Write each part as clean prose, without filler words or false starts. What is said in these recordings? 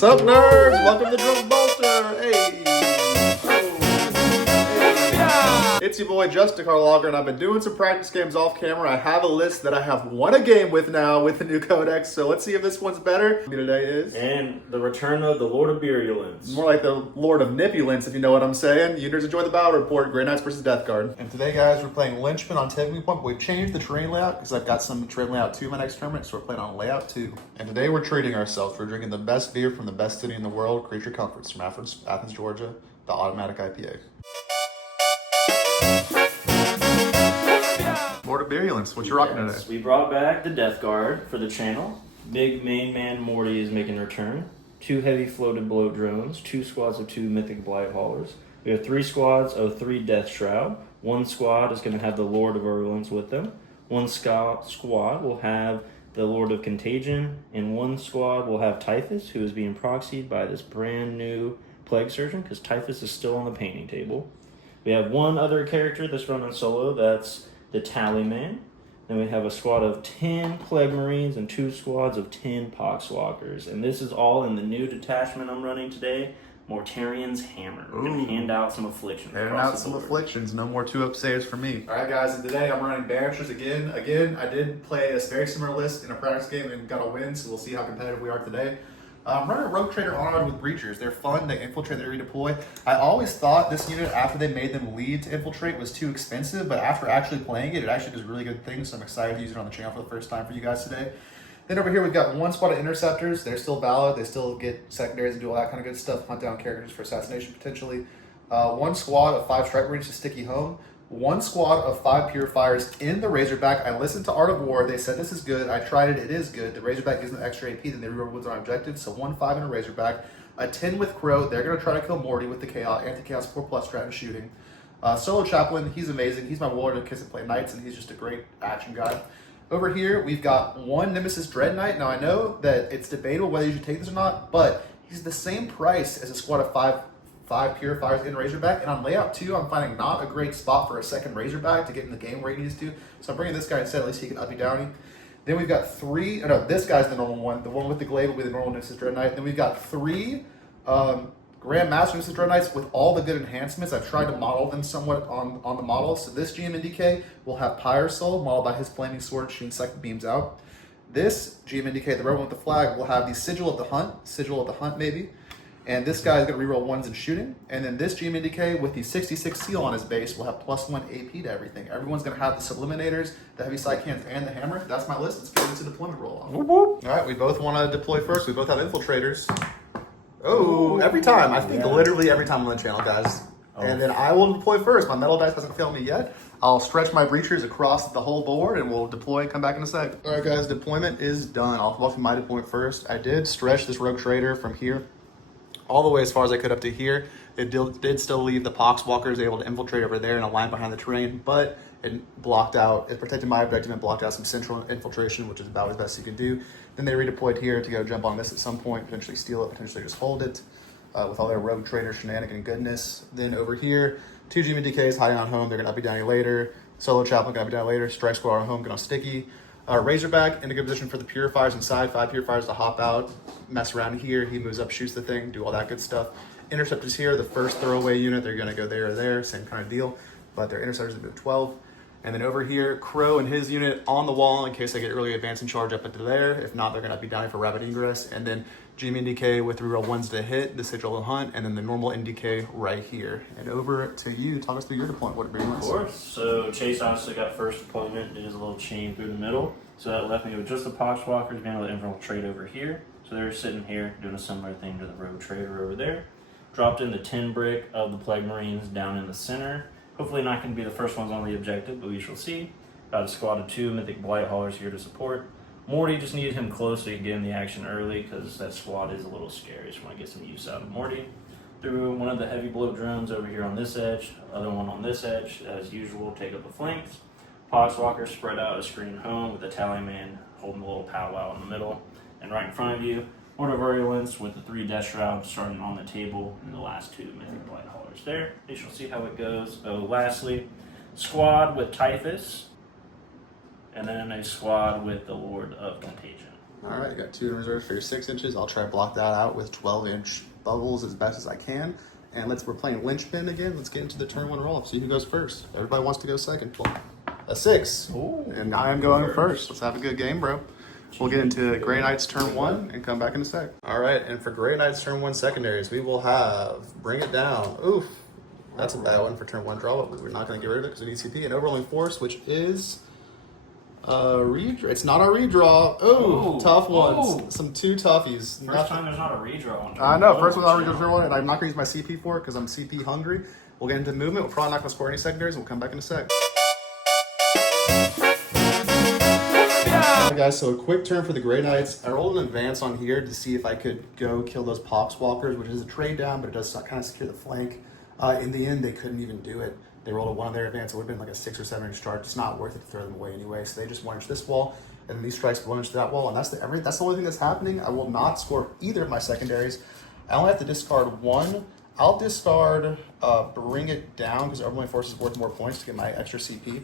What's up, nerds? Welcome to Drunk Bolster. Hey. It's your boy Justicar Lager, and I've been doing some practice games off camera. I have a list that I have won a game with now with the new codex, so let's see if this one's better. Today is... And the return of the Lord of Beerulence. More like the Lord of Nipulence, if you know what I'm saying. You nerds enjoy the battle report, Grey Knights versus Death Guard. And today, guys, we're playing Lynchman on Technique Point, but we've changed the terrain layout because I've got some terrain layout 2 in my next tournament, so we're playing on layout 2. And today we're treating ourselves. We're drinking the best beer from the best city in the world, Creature Comforts, from Athens, Georgia, the Automatic IPA. Lord of Beerulence, what you rocking today? We brought back the Death Guard for the channel. Big main man Morty is making a return. 2 heavy floated blow drones, 2 squads of 2 mythic blight haulers. We have 3 squads of 3 Death Shroud. 1 squad is going to have the Lord of Beerulence with them. 1 squad will have the Lord of Contagion, and 1 squad will have Typhus, who is being proxied by this brand new Plague Surgeon, because Typhus is still on the painting table. We have 1 other character that's running solo, that's the Tallyman. Then we have a squad of 10 Plague Marines and 2 squads of 10 Poxwalkers. And this is all in the new detachment I'm running today, Mortarion's Hammer. We're going to hand out some afflictions. Handing out some afflictions. No more 2-up saves for me. Alright guys, and today I'm running Banishers again. I did play a very similar list in a practice game and got a win, so we'll see how competitive we are today. I'm running a Rogue Trader on with Breachers. They're fun, they infiltrate, they redeploy. I always thought this unit, after they made them lead to infiltrate, was too expensive, but after actually playing it, it actually does really good things, so I'm excited to use it on the channel for the first time for you guys today. Then over here, we've got 1 squad of Interceptors. They're still valid, they still get secondaries and do all that kind of good stuff, hunt down characters for assassination potentially. 1 squad of 5 Strike Marines to sticky home. 1 squad of 5 Purifiers in the Razorback. I listened to Art of War. They said this is good. I tried it. It is good. The Razorback gives them extra AP than they reroll woods on objectives. So 1-5 in a Razorback. A 10 with Crow. They're going to try to kill Morty with the Chaos, Anti-Chaos 4+ strat and shooting. Solo Chaplain. He's amazing. He's my Warlord of Kiss and Play Knights, and he's just a great action guy. Over here, we've got 1 Nemesis Dread Knight. Now, I know that it's debatable whether you should take this or not, but he's the same price as a squad of 5 Purifiers in Razorback, and on layout 2, I'm finding not a great spot for a second Razorback to get in the game where he needs to. So I'm bringing this guy instead, at least he can uppy downy. Then we've got 3, this guy's the normal one. The one with the glaive will be the normal Nemesis Dread Knight. Then we've got 3 Grand Master Nemesis Dread Knights with all the good enhancements. I've tried to model them somewhat on the model. So this GMNDK will have Pyre Soul, modeled by his Flaming Sword, shooting second beams out. This GMNDK, the red one with the flag, will have the Sigil of the Hunt maybe. And this guy is going to reroll 1s in shooting. And then this GMNDK with the 66 seal on his base will have +1 AP to everything. Everyone's going to have the Subliminators, the Heavy Side Cannons, and the Hammer. That's my list. Let's get into deployment roll-off. All right, we both want to deploy first. We both have Infiltrators. Oh, every time. I think literally every time on the channel, guys. Oh. And then I will deploy first. My metal dice hasn't failed me yet. I'll stretch my Breachers across the whole board, and we'll deploy and come back in a sec. All right, guys, deployment is done. I'll walk through my deployment first. I did stretch this Rogue Trader from here all the way as far as I could up to here. It did still leave the Poxwalkers able to infiltrate over there in a line behind the terrain, but it blocked out, it protected my objective and blocked out some central infiltration, which is about as best you can do. Then they redeployed here to go jump on this at some point, potentially steal it, potentially just hold it, with all their Rogue Trader shenanigan goodness. Then over here, 2 GMDKs hiding on home, they're gonna uppy downy later. Solo Chaplain gonna be down later, Strike Squad on home, get on sticky. Razorback in a good position for the Purifiers inside, 5 Purifiers to hop out, mess around here, he moves up, shoots the thing, do all that good stuff. Interceptors here, the first throwaway unit, they're gonna go there or there, same kind of deal, but their Interceptors will move 12. And then over here, Crow and his unit on the wall in case they get early advance and charge up into there. If not, they're gonna be down for rapid ingress. And then GMNDK with reroll 1s to hit, the Sigil of the Hunt, and then the normal NDK right here. And over to you, talk us through your deployment, what it brings. Of course. So Chase obviously got first deployment, did his little chain through the middle. So that left me with just the Poxwalkers being able to infiltrate over here. So they're sitting here doing a similar thing to the Rogue Trader over there. Dropped in the 10 brick of the Plague Marines down in the center. Hopefully not going to be the first ones on the objective, but we shall see. Got a squad of 2 Mythic Blight Haulers here to support. Morty just needed him close so he could get in the action early because that squad is a little scary. So I want to get some use out of Morty. Threw one of the heavy blow drones over here on this edge, other one on this edge. As usual, take up the flanks. Poxwalker spread out a screen home with the Tallyman holding a little powwow in the middle. And right in front of you, Lord of Beerulence with the 3 Death Shrouds starting on the table and the last 2 Mythic Blight Haulers there. You shall see how it goes. Oh, lastly, squad with Typhus, and then a squad with the Lord of Contagion. All right, you got 2 in reserve for your 6 inches. I'll try to block that out with 12-inch bubbles as best as I can. And we're playing linchpin again. Let's get into the turn 1 roll. See who goes first. Everybody wants to go second. A 6. Ooh, and I am going first. Let's have a good game, bro. We'll get into Grey Knight's turn 1 and come back in a sec. All right, and for Grey Knight's turn 1 secondaries, we will have Bring It Down. Oof, that's a bad one for turn 1 draw, but we're not going to get rid of it because of ECP. And Overwhelming Force, which is it's not a redraw. Ooh, tough ones. Some 2 toughies. First time there's not a redraw. I know, first one's not a redraw turn 1, and I'm not going to use my CP for it because I'm CP hungry. We'll get into movement. We're probably not going to score any secondaries. We'll come back in a sec. Alright guys, so a quick turn for the Grey Knights. I rolled an advance on here to see if I could go kill those Poxwalkers, which is a trade down, but it does kind of secure the flank. In the end, they couldn't even do it. They rolled a 1 on their advance. It would have been like a 6 or 7 inch charge. It's not worth it to throw them away anyway. So they just 1 inch this wall, and then these strikes 1 inch to that wall, and that's the only thing that's happening. I will not score either of my secondaries. I only have to discard 1. I'll discard Bring It Down because Overwhelming Force is worth more points to get my extra CP,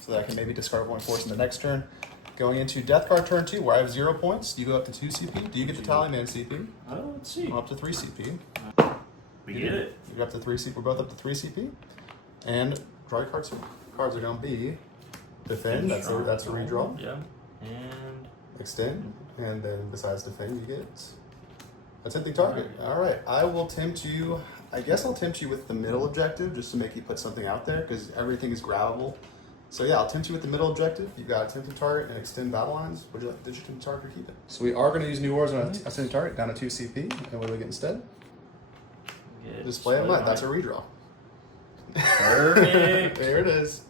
so that I can maybe discard Overwhelming Force in the next turn. Going into Death Card turn 2, where I have 0 points. You go up to 2 CP. Do you get the Tallyman CP? Let's see. I'm up to 3 CP. We get it. You go up to 3 CP. We're both up to 3 CP. And draw your cards. Cards are going to be Defend. That's a redraw. Yeah. And Extend. And then besides Defend, you get Attempting Target. All right. I will tempt you. I guess I'll tempt you with the middle objective just to make you put something out there because everything is grabbable. So yeah, I'll tempt you with the middle objective. You've got Attempting Target and Extend Battle Lines. Would you like to Attempting Target or keep it? So we are going to use New Wars on Attempting Target down to 2 CP. And what do we get instead? Display of Might. That's a redraw. Perfect. There it is.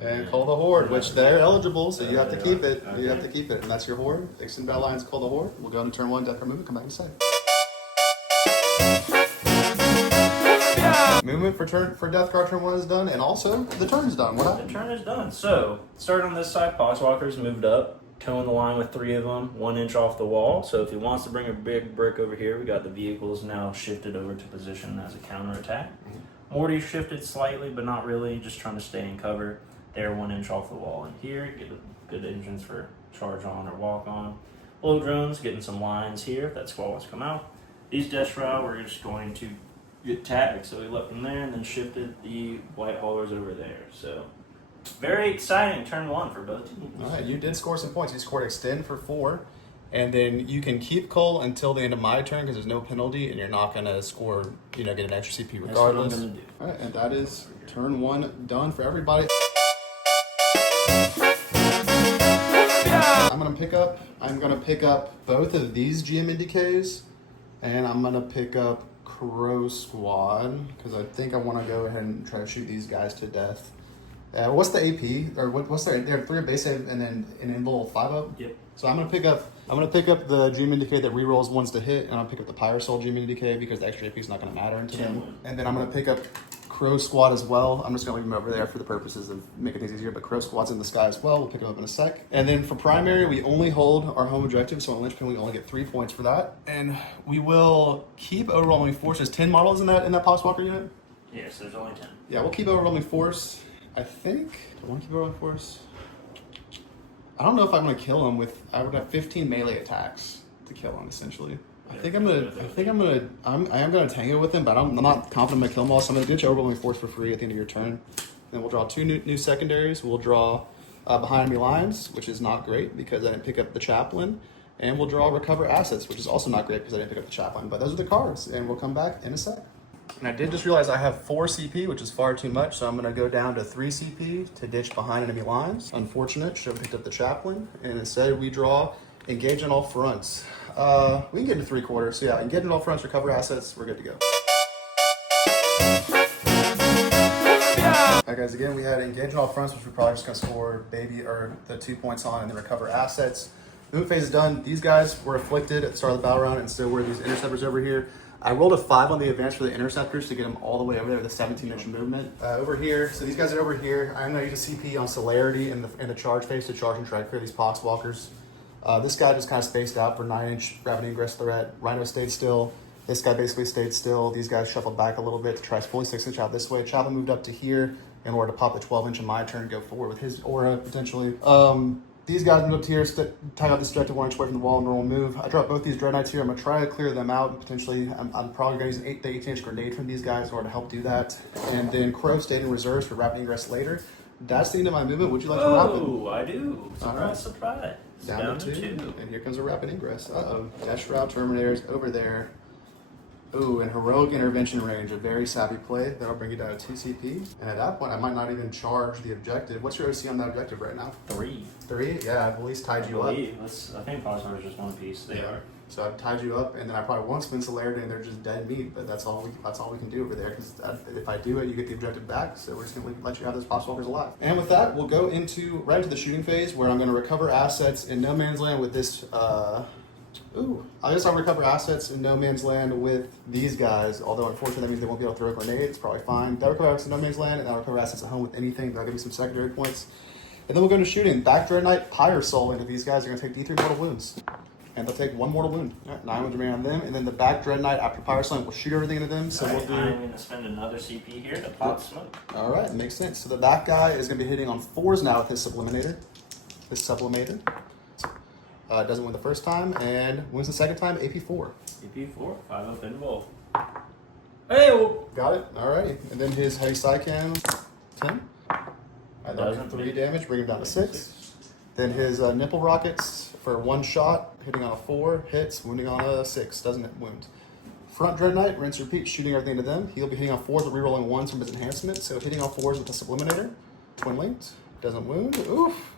And Call the Horde, which they're eligible, so you have to keep it. Okay. You have to keep it, and that's your Horde. Extend Battle Lines, Call the Horde. We'll go into turn 1, Death Card movement, come back and say. Movement for Death Card turn 1 is done, and also the turn is done. What happened? The turn is done. So, starting on this side, Poxwalkers moved up, towing the line with 3 of them, 1 inch off the wall. So if he wants to bring a big brick over here, we got the vehicles now shifted over to position as a counterattack. Morty shifted slightly, but not really, just trying to stay in cover. They're 1 inch off the wall. And here, get good engines for charge on or walk on. Blow drones, getting some lines here if that squall wants to come out. These Destro, we're just going to get tagged, so we left them there and then shifted the white haulers over there. So very exciting turn 1 for both teams. All right, you did score some points. You scored Extend for 4, and then you can keep Cole until the end of my turn because there's no penalty, and you're not going to score, get an extra CP regardless. That's what I'm going to do. All right, and that is turn 1 done for everybody. I'm gonna pick up both of these GM NDKs, and I'm gonna pick up Crow Squad because I think I want to go ahead and try to shoot these guys to death. What's the AP or what's their? They're 3 base save and then an little 5-up. Yep. So I'm gonna pick up the GM NDK that rerolls 1s to hit, and I'll pick up the Pyrosoul GM NDK because the extra AP is not gonna matter into them. And then I'm gonna pick up Crow Squad as well. I'm just going to leave them over there for the purposes of making things easier, but Crow Squad's in the sky as well. We'll pick them up in a sec. And then for primary, we only hold our home objective, so on Linchpin, we only get 3 points for that. And we will keep Overwhelming Force. There's 10 models in that Poxwalker unit? Yes, there's only 10. Yeah, we'll keep Overwhelming Force. I think, do I want to keep Overwhelming Force? I don't know if I'm going to kill him with, I would have 15 melee attacks to kill him, essentially. I am gonna tango with him, but I'm not confident I'm gonna kill him all. So I'm gonna get your Overwhelming Force for free at the end of your turn. Then we'll draw 2 new secondaries. We'll draw Behind Enemy Lines, which is not great because I didn't pick up the Chaplain, and we'll draw Recover Assets, which is also not great because I didn't pick up the Chaplain. But those are the cards, and we'll come back in a sec. And I did just realize I have 4 CP, which is far too much, so I'm gonna go down to 3 CP to ditch Behind Enemy Lines. Unfortunate, should have picked up the Chaplain, and instead we draw Engage on All Fronts. We can get into 3/4. So yeah, Engage on All Fronts, Recover Assets, we're good to go. Alright guys, again we had Engage on All Fronts, which we're probably just gonna score the 2 points on, and then Recover Assets. Movement phase is done. These guys were afflicted at the start of the battle round, and so were these interceptors over here. I rolled a 5 on the advance for the interceptors to get them all the way over there with a 17-inch movement. Over here, so these guys are over here. I'm gonna use a CP on Celerity in the charge phase to charge and strike for these Poxwalkers. This guy just kind of spaced out for 9-inch gravity ingress threat. Rhino stayed still. This guy basically stayed still. These guys shuffled back a little bit to try fully 6-inch out this way. Chaplain moved up to here in order to pop the 12-inch in my turn and go forward with his aura potentially. These guys move up here, tag out this objective 1 inch away from the wall and roll and move. I drop both these Dread Knights here. I'm going to try to clear them out. And potentially, I'm probably going to use the 18-inch grenade from these guys in order to help do that. And then Crow stayed in reserves for rapid ingress later. That's the end of my movement. Would you like to rapid? Oh, I do. Surprise, surprise. Down to 2. And here comes a rapid ingress. Uh-oh. Dash route, Terminators over there. Ooh, and heroic intervention range, a very savvy play. That'll bring you down to 2 CP. And at that point, I might not even charge the objective. What's your OC on that objective right now? 3. 3? Yeah, I've at least tied you up. I think Pogswalkers just 1 piece. They are. So I've tied you up, and then I probably won't spin celerity, and they're just dead meat. But that's all we can do over there. Because if I do it, you get the objective back. So we're just gonna let you have those Pogswalkers alive. And with that, we'll go right into the shooting phase, where I'm going to recover assets in no man's land with this. I guess I'll recover assets in no man's land with these guys, although unfortunately that means they won't be able to throw grenades. Probably fine. That'll recover assets in no man's land, and that'll recover assets at home with anything. That'll give me some secondary points. And then we'll go into shooting. Back Dread Knight, Pyre Soul into these guys. They're going to take D3 mortal wounds. And they'll take 1 mortal wound. All right, 9 wounds remain on them. And then the back Dread Knight after Pyre Soul will shoot everything into them. So we'll do. I'm going to spend another CP here to pop smoke. All right, makes sense. So the back guy is going to be hitting on 4s now with his Sublimator. Doesn't win the first time, and wins the second time, AP4. AP4, 5 up in bowl. Hey! Got it, alrighty. And then his heavy side cannon, 10. That'll do 3 damage, bring him down to 6. Then his nipple rockets for 1 shot, hitting on a 4, hits, wounding on a 6, doesn't wound. Front Dread Knight, rinse, repeat, shooting everything into them. He'll be hitting on 4s with rerolling 1s from his enhancement, so hitting on 4s with the Subliminator. Twin linked, doesn't wound, oof.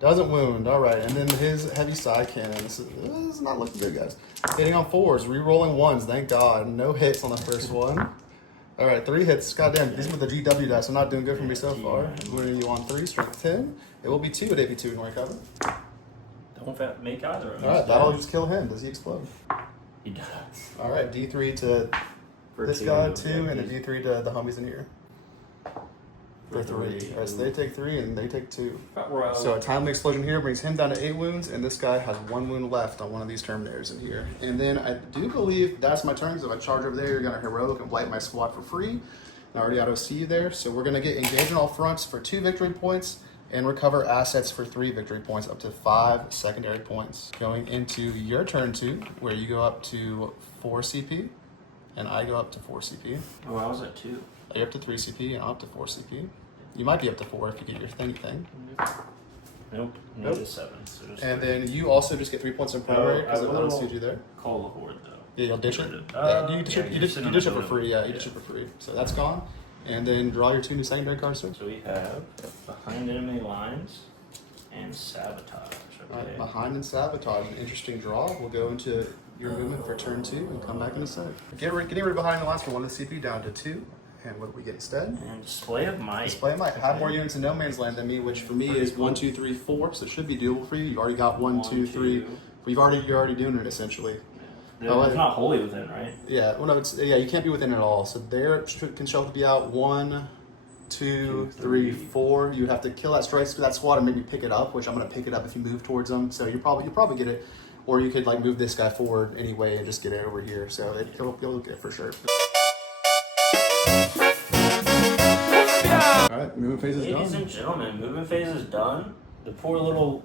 Doesn't wound, all right. And then his heavy side cannon. This is not looking good, guys. Hitting on 4s, re-rolling 1s, thank God. No hits on the first one. All right, 3 hits. Goddamn, these are the GW dice. I'm not doing good for me so far. Winning you on 3, strength 10. It will be 2 at AP2 in recover. Don't make either of them. All right, that'll just kill him. Does he explode? He does. All right, D3 to this guy, 2, and then D3 to the homies in here. For 3. All right, so they take 3 and they take 2. So a timely explosion here brings him down to 8 wounds, and this guy has 1 wound left on one of these Terminators in here. And then I do believe that's my turn, so if I charge over there, you're going to heroic and blight my squad for free. I already auto see you there. So we're going to get engaged on all fronts for 2 victory points and recover assets for 3 victory points, up to 5 secondary points. Going into your turn 2, where you go up to 4 CP, and I go up to 4 CP. Oh, I was at 2. You're up to 3 CP, and I'm up to 4 CP. You might be up to 4 if you get your thingy thing. Nope. Nope. To 7. So just and then you also just get 3 points in primary because it will see you there. Call the horde though. Yeah, you'll ditch it. You ditch it for free. Yeah, you ditch it for free. So that's gone. And then draw your 2 new secondary cards, sir. So we have behind enemy lines and sabotage. Okay. All right, behind and sabotage, an interesting draw. We'll go into your movement for turn 2 and come back in a sec. Getting rid of behind the lines for 1 of the CP down to 2. And what do we get instead? And display of might. Display of might. Have more units in no man's land than me, which for me is 1, 2, 3, 4. So it should be doable for you. You've already got 1, 2, 3. You're already doing it essentially. Yeah. It's not wholly within, right? Yeah. Well, no. You can't be within at all. So there can show to be out 1, 2, 3, 4. You have to kill that squad and maybe pick it up, which I'm going to pick it up if you move towards them. So you'll probably get it, or you could like move this guy forward anyway and just get it over here. So you'll get it for sure. Alright, movement phase is done. Ladies and gentlemen, movement phase is done. The poor little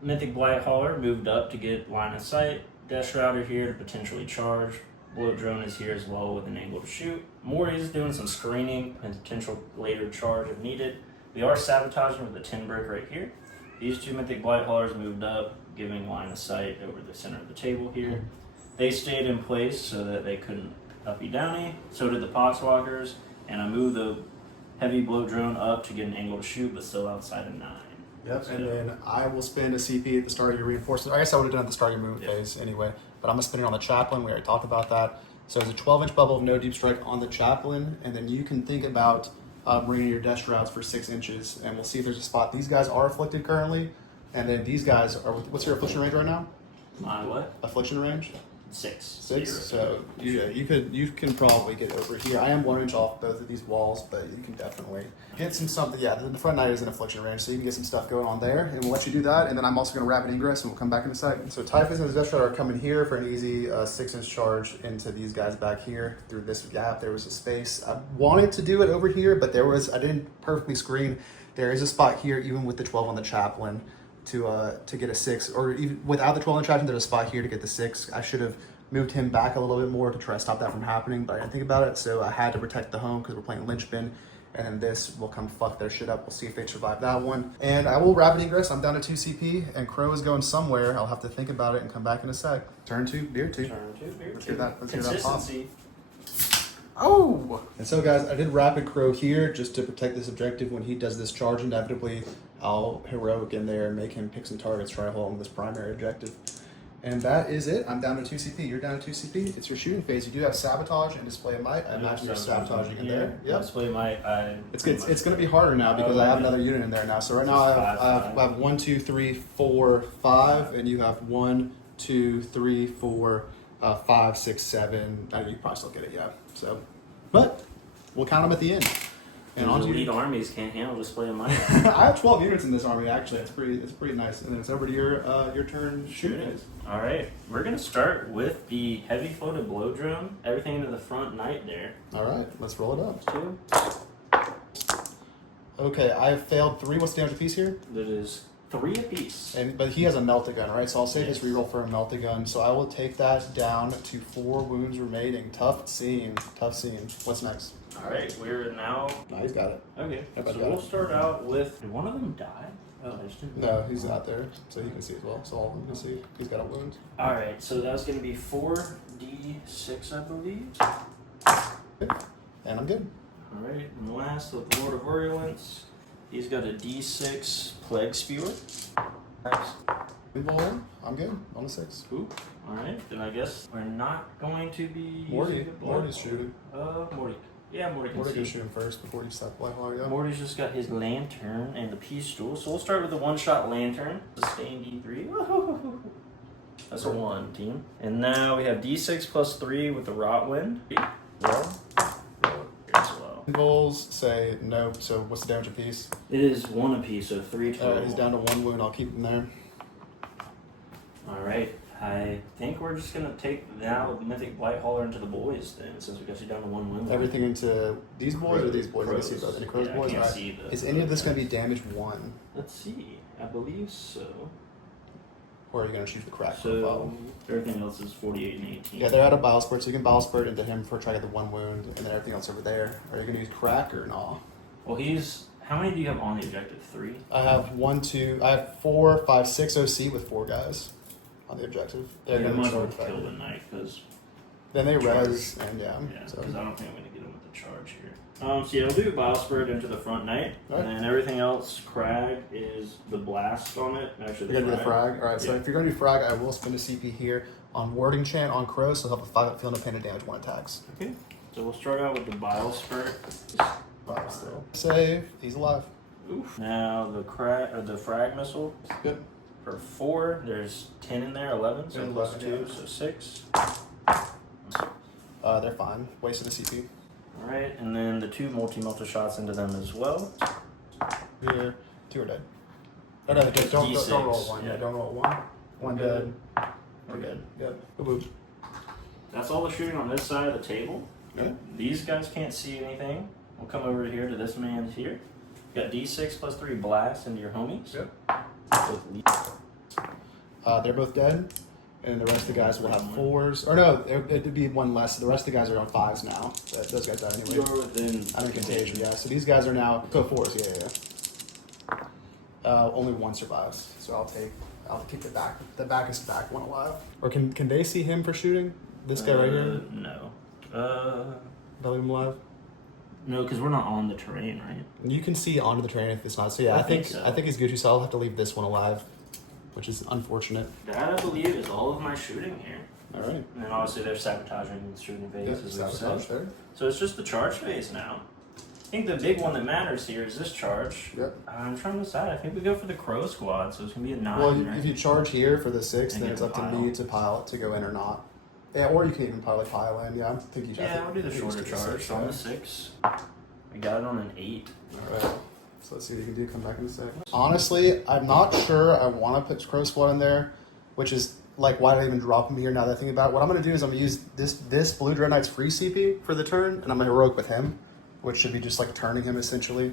Mythic Blight Hauler moved up to get line of sight. Death Shrouder here to potentially charge. Bullet Drone is here as well with an angle to shoot. Morty is doing some screening and potential later charge if needed. We are sabotaging with a 10 brick right here. These 2 Mythic Blight Haulers moved up, giving line of sight over the center of the table here. They stayed in place so that they couldn't uppy downy. So did the Poxwalkers, and I moved the heavy blow drone up to get an angle to shoot, but still outside of 9. Yep, and then I will spend a CP at the start of your reinforcement. I guess I would have done it at the start of your movement phase anyway, but I'm going to spend it on the Chaplain. We already talked about that. So there's a 12-inch bubble of no deep strike on the Chaplain, and then you can think about bringing your Death Shrouds for 6 inches, and we'll see if there's a spot. These guys are afflicted currently, and then these guys are, what's your affliction range right now? My what? Affliction range? 6. 6. So you can probably get over here. I am 1 inch off both of these walls, but you can definitely get something. Yeah, the front knight is an affliction range, so you can get some stuff going on there, and we'll let you do that. And then I'm also going to rapid ingress, and we'll come back in a second. So Typhus and his Death Shroud are coming here for an easy 6-inch charge into these guys back here through this gap. There was a space. I wanted to do it over here, but I didn't perfectly screen. There is a spot here, even with the 12 on the Chaplain. to get a 6, or even without the 12-inch action, there's a spot here to get the 6. I should have moved him back a little bit more to try to stop that from happening, but I didn't think about it, so I had to protect the home because we're playing Lynchpin, and then this will come fuck their shit up. We'll see if they survive that one. And I will Rapid Ingress. I'm down to 2 CP, and Crow is going somewhere. I'll have to think about it and come back in a sec. Turn 2, beer 2. Turn 2, beer 2. Let's hear that, let's hear that pop. Consistency. Oh! And so guys, I did Rapid Crow here just to protect this objective. When he does this charge, inevitably, I'll Heroic in there and make him pick some targets, try to hold him this primary objective. And that is it. I'm down to 2 CP. You're down to 2 CP. It's your shooting phase. You do have Sabotage and Display of Might. I imagine you're sabotaging in there. Yep. Display of Might. It's going to be harder now because I have another unit in there now. So right now I have 1, 2, 3, 4, 5, and you have 1, 2, 3, 4, 5, 6, 7. I know you probably still get it, yeah. So, but we'll count them at the end. And the elite armies can't handle Display of Might. I have 12 units in this army actually. It's pretty nice. And then it's over to your turn shooting. All right, we're gonna start with the heavy floated blow drone. Everything into the front knight there. All right, let's roll it up. 2. Okay, I have failed 3. What's the damage piece here? That is 3 apiece. But he has a Meltagun, right? So I'll save his reroll for a Meltagun. So I will take that down to 4 wounds remaining. Tough scene. Tough scene. What's next? All right, we're now. No, he's got it. Okay, Everybody so got we'll it. start out with. Did one of them die? Oh, I just didn't. No, he's not there, so he can see as well. So all of them can see. He's got a wound. All right, so that was going to be 4d6, I believe. And I'm good. All right, and last with Lord of Beerulence, he's got a d6 Plague Spewer. Involved. I'm good. On the 6. Ooh. All right, then I guess we're not going to be Morty's shooting. Morty. Yeah, Morty can Morty see. can shoot him first before you stop Black Hog. Yeah. Morty's just got his lantern and the pistol. So we'll start with the one-shot lantern. Sustain D3. Woo-hoo-hoo-hoo. That's a 1, team. And now we have D6 plus 3 with the Rotwind. Roll. As well. Rolls say nope. So what's the damage apiece? It is 1 apiece, so 3 total. He's down to 1 wound. I'll keep him there. All right. I think we're just gonna take now Mythic Blight Hauler into the boys then, since we got you down to 1 win. Everything into these boys or these boys? Crows. I can see both. Any Crows Yeah, boys? I can't Right. see the, Is any of this going to be damage 1? Let's see. I believe so. Or are you going to choose the crack So profile? everything else is 48 and 18. Yeah, they're out of Bile Spurt, so you can Bile Spurt into him for trying to get the 1 wound, and then everything else over there. Are you going to use crack or no? Well, he's. How many do you have on the objective? 3? I have 1, 2. I have 4, 5, 6 OC with 4 guys on the objective. They're Yeah, going might to as well start kill the fighting. knight because. Then they res, and Yeah, so. because I don't think I'm going to get him with the charge here. So yeah, we'll do Bile Spurt into the front knight, Right. and then everything else. Crag is the blast on it. Actually, You're going to do the frag? Alright, so Yeah. if you're going to do frag, I will spend a CP here on Wording Chant on Crow, so he'll have a 5 feeling of pain and damage 1 attacks. Okay. So we'll start out with the Bile Spurt. 5 still. Save. He's alive. Oof. Now the frag missile. Good. For 4, there's 10 in there, 11, so Yeah, plus 11, 2, so 6. They're fine. Wasted a CP. Alright, and then the 2 multi-melter shots into them as well. Here. 2 are dead. Oh, no, don't roll 1. Yeah, don't roll 1. 1 dead. We're good. Yep. Boop. That's all the shooting on this side of the table. Okay. These guys can't see anything. We'll come over here to this man here. You got D6 plus 3 blast into your homies. Yep. With They're both dead, and the rest of the guys will have 4s. Or no, it'd be 1 less. The rest of the guys are on 5s now. Those guys died anyway. You're within I'm in contagion, yeah. So these guys are now 4s. Yeah. Only 1 survives. So I'll kick the back. The back is back, 1 alive. Or can they see him for shooting? This guy right here. No. Don't leave him alive. No, because we're not on the terrain, right? You can see onto the terrain if it's not. So yeah, I think he's Gucci. So I'll have to leave this one alive, which is unfortunate. That, I believe, is all of my shooting here. All right. And then obviously there's sabotaging and shooting phase, Yep, as we've sabotage said. there. So it's just the charge phase now. I think the big one that matters here is this charge. Yep. I'm trying to decide. I think we go for the Crow Squad, so it's going to be a 9. Well, right? if you charge here for the 6, And then get it's the up to pile. me to pile it to go in or not. Yeah, or you can even probably pile in. Yeah, I think you. Yeah, we'll do the I think shorter it's charge. So on the 6, we got it on an 8. All right. So let's see what you can do. Come back in a sec. Honestly, I'm not sure I want to put Crow Squad in there, which is like why did I even drop him here now that I think about it. What I'm going to do is I'm going to use this Blue Dread Knight's free CP for the turn, and I'm going to heroic with him, which should be just like turning him essentially.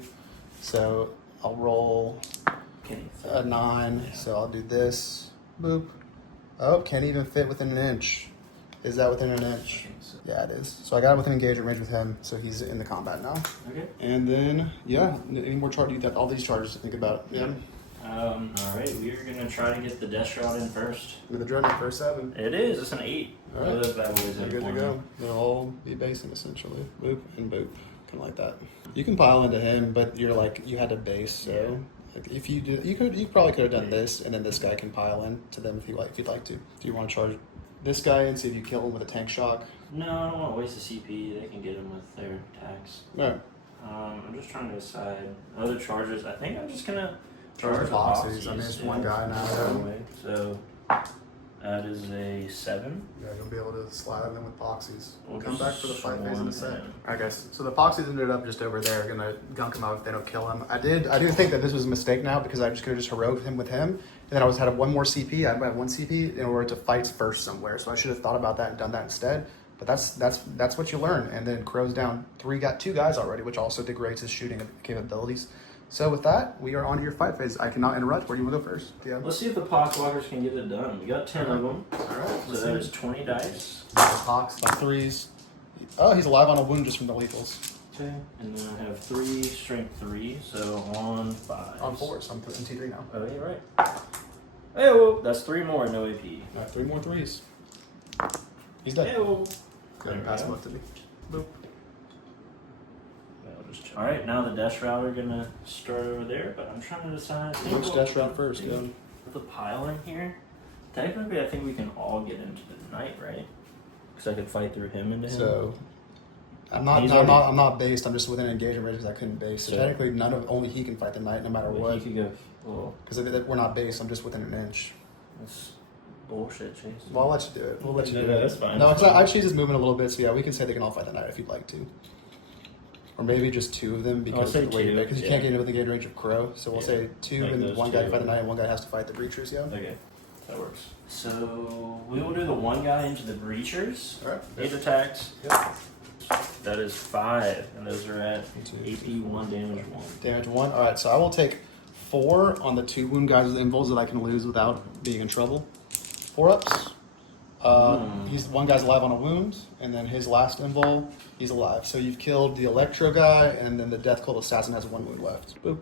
So I'll roll Can he A 9, so I'll do this. Boop. Oh, can't even fit within an inch. Is that within an inch? So. Yeah, it is. So I got him within engagement range with him, so he's in the combat now. Okay. And then, yeah, any more charges? You got all these charges to think about. Yeah. All right, we are gonna try to get the Death Shroud in first. With the drone first 7. It is. It's an 8. All right. Those bad boys They're in good to one. go. They'll all be basing essentially. Boop and boop, kind of like that. You can pile into him, but you're like you had to base. So like, if you do, you probably could have done this, and then this guy can pile in to them if you'd like to. Do you want to charge this guy and see if you kill him with a tank shock? No, I don't want to waste the CP. They can get him with their attacks. No. I'm just trying to decide other charges. I think I'm just gonna Charge charge the boxes. I mean, it's one guy now. So that is a 7. Yeah, you'll be able to slather them with poxies. We'll Come back for the fight phase in a sec. in. Alright guys, so the poxies ended up just over there, gonna gunk him out if they don't kill him. I do think that this was a mistake now because I just could have just heroic him with him, and then I was had one more CP. I had 1 CP in order to fight first somewhere, so I should have thought about that and done that instead. But that's what you learn. And then Crow's down 3, got 2 guys already, which also degrades his shooting capabilities. So with that, we are on to your fight phase. I cannot interrupt. Where do you want to go first? Yeah. Let's see if the Poxwalkers can get it done. We got 10 of them. Alright. So that is 20 dice. Pox by 3s. Oh, he's alive on a wound just from the lethals. Okay. And then I have 3, strength 3, so on 5. On 4s. I'm in T3 now. Oh, you're right. Hey, well, that's 3 more, no AP. 3 more 3s. He's dead. Hey, well. Go ahead and pass him up to me. Boop. All right, now the Death Shroud are gonna start over there, but I'm trying to decide. Which Death Shroud first? Yeah. With the pile in here, technically, I think we can all get into the knight, right? Because I could fight through him into him. So I'm not based. I'm just within engagement range because I couldn't base. So technically, only he can fight the knight no matter what. He could go. Well, because we're not based. I'm just within an inch. That's bullshit, Chase. Well, I'll let you do it. We'll let you do it. That's fine. No, because she's just moving a little bit. So yeah, we can say they can all fight the knight if you'd like to. Or maybe just 2 of them because you can't get into the engagement range of Crow. So we'll say 2 like and one guy to fight the knight and one guy has to fight the breachers. Yeah. Okay, that works. So we will do the one guy into the breachers. All right. 8 attacks. Yep. That is 5, and those are at AP 1, damage 1. Damage 1. All right. So I will take 4 on the 2 wound guys with invuls that I can lose without being in trouble. 4 ups. He's one guy's alive on a wound, and then his last invul, he's alive. So you've killed the Electro guy, and then the Death Cult Assassin has 1 wound left. Boop.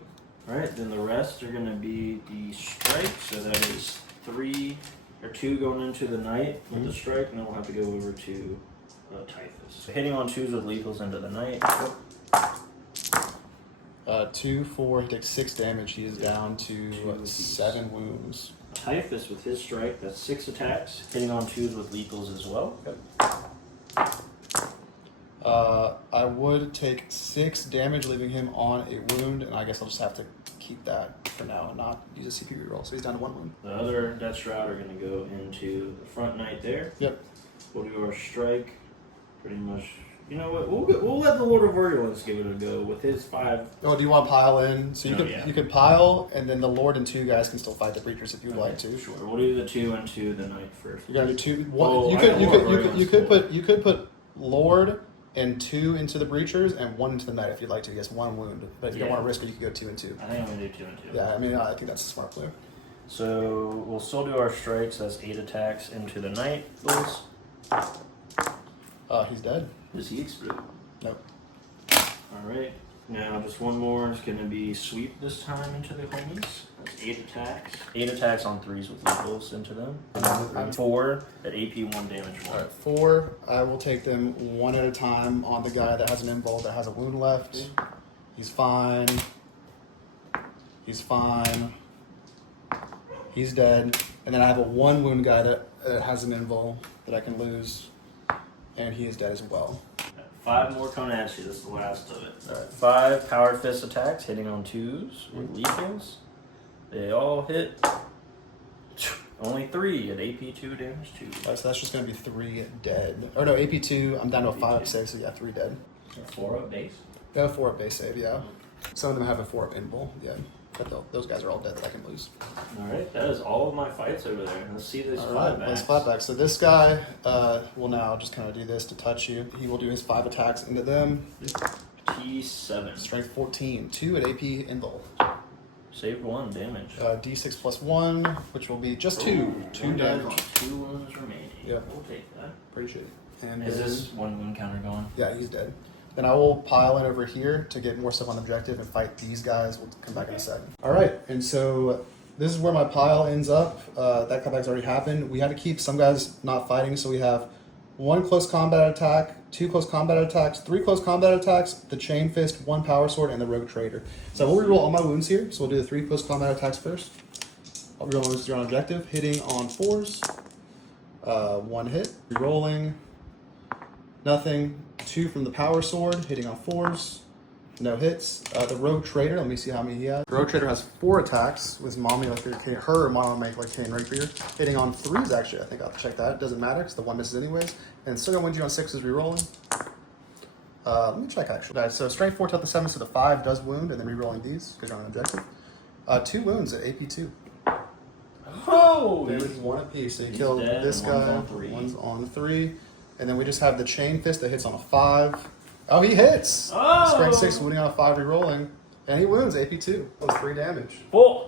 Alright, then the rest are going to be the strike, so that is 3 or 2 going into the knight with the strike, and then we'll have to go over to Typhus. So hitting on 2s with lethals into the knight. 2, 4, he takes 6 damage. He is down to 7 wounds. Typhus with his strike, that's 6 attacks, hitting on 2s with lethals as well. I would take 6 damage, leaving him on a wound, and I guess I'll just have to keep that for now and not use a CP reroll. So he's down to 1 wound. The other Death Shroud are going to go into the front knight there. Yep. We'll do our strike, pretty much. You know what? We'll let the Lord of Beerulence give it a go with his 5. Oh, do you want to pile in? So you could pile, and then the Lord and 2 guys can still fight the breachers if you'd like to. Sure. We'll do the 2 into the knight first. You're gonna do 2. One. You could put Lord and 2 into the breachers and 1 into the knight if you'd like to. He has 1 wound, but if you don't want to risk it, you could go 2 and 2. I think I'm gonna do 2 and 2. Yeah, I mean I think that's a smart play. So we'll still do our strikes. That's 8 attacks into the knight. Bulls. He's dead. Does he explode? Nope. Alright, now just 1 more. It's going to be sweep this time into the homies. That's 8 attacks. 8 attacks on 3s with lethals into them. And 4 at AP 1, damage 1. Alright, 4. I will take them 1 at a time on the guy that has an invul that has a wound left. He's fine. He's fine. He's dead. And then I have a 1 wound guy that has an invul that I can lose. And he is dead as well. 5 more coming at you. This is the last of it. Alright. 5 power fist attacks hitting on 2s with lethals. They all hit. Only 3 at AP 2, damage 2. Alright, so that's just going to be 3 dead. Or no, AP 2, I'm down to a 5 up save, so yeah, 3 dead. 4 up base. They have a 4 up base save, yeah. Some of them have a 4 up invul, yeah. But those guys are all dead that I can lose. Alright, that is all of my fights over there. Let's see this flatback. Let's flatback. So this guy will now just kind of do this to touch you. He will do his 5 attacks into them. T7. Strength 14. 2 at AP invul. Saved 1 damage. D6 plus 1, which will be just 2. Ooh, 2 one damage. die on 2 wounds remaining. Yep. We'll take that. Pretty shitty. And Is then, this 1 wound counter going? Yeah, he's dead. Then I will pile in over here to get more stuff on objective and fight these guys. We'll come back in a second. All right, and so this is where my pile ends up. That comeback's already happened. We had to keep some guys not fighting, so we have 1 close combat attack, 2 close combat attacks, 3 close combat attacks, the Chain Fist, 1 Power Sword, and the Rogue Trader. So we'll reroll all my wounds here. So we'll do the 3 close combat attacks first. I'll reroll those 3 on objective, hitting on 4s. 1 hit, rerolling, nothing. 2 from the Power Sword, hitting on 4s, no hits. The Rogue Trader, let me see how many he has. The Rogue Trader has 4 attacks with Mommy like her Mommy like Cane Rapier, hitting on 3s actually. I think I'll check that. It doesn't matter because the 1 misses anyways. And still gonna win you on 6s rerolling. Let me check actually. Right, so Strength 4 to the 7, so the 5 does wound, and then rerolling these because you're on an objective. 2 wounds at AP 2. Oh! There's 1 apiece. So you kill this guy. One's on 3. And then we just have the Chain Fist that hits on a 5. Oh, he hits! Oh! Strength 6, wounding on a 5, rerolling. And he wounds, AP 2. That was 3 damage.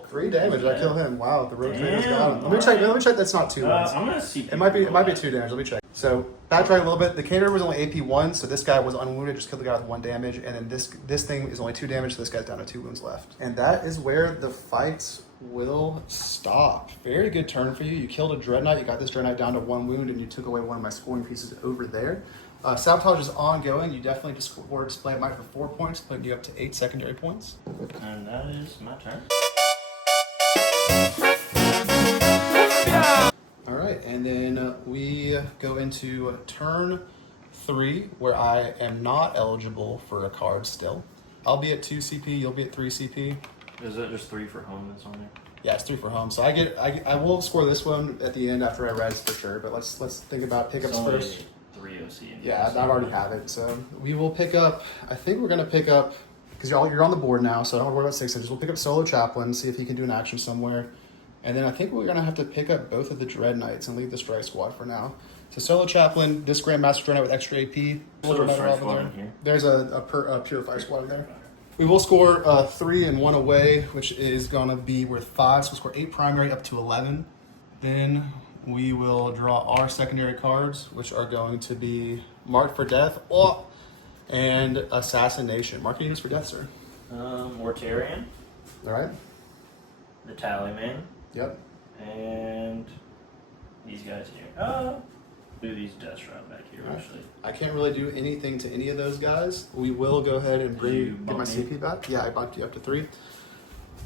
3 damage, I kill him. Wow, the Rogue Trader's got him. Let me check that's not 2 wounds. I'm gonna see. It might be 2 damage, let me check. So, backtrack a little bit. The Cane Rapier was only AP 1, so this guy was unwounded, just killed the guy with 1 damage. And then this thing is only 2 damage, so this guy's down to 2 wounds left. And that is where the fights will stop. Very good turn for you. You killed a Dread Knight. You got this Dread Knight down to 1 wound, and you took away one of my scoring pieces over there. Sabotage is ongoing. You definitely just scored Display of Might for 4 points, putting you up to 8 secondary points. And that is my turn. All right, and then we go into turn 3, where I am not eligible for a card still. I'll be at 2 CP. You'll be at 3 CP. Is it just 3 for home that's on there? Yeah, it's 3 for home. So I will score this one at the end after I res for sure. But let's think about pickups first. 3 OC. Yeah, I already have it. So we will pick up. I think we're gonna pick up because you're on the board now. So I don't worry about 6 inches. We'll pick up Solo Chaplain, see if he can do an action somewhere, and then I think we're gonna have to pick up both of the Dread Knights and leave the Strike Squad for now. So Solo Chaplain, this Grandmaster Dread Knight with extra AP. There's a Purify Squad in there. We will score 3 and 1 away, which is going to be worth 5. So we'll score 8 primary up to 11. Then we will draw our secondary cards, which are going to be Marked for Death and Assassination. Mark units for death, sir. Mortarion. All right. The Tallyman. Yep. And these guys here. Do these deaths right back here, actually. I can't really do anything to any of those guys. We will go ahead and get my CP back. Yeah, I bumped you up to 3.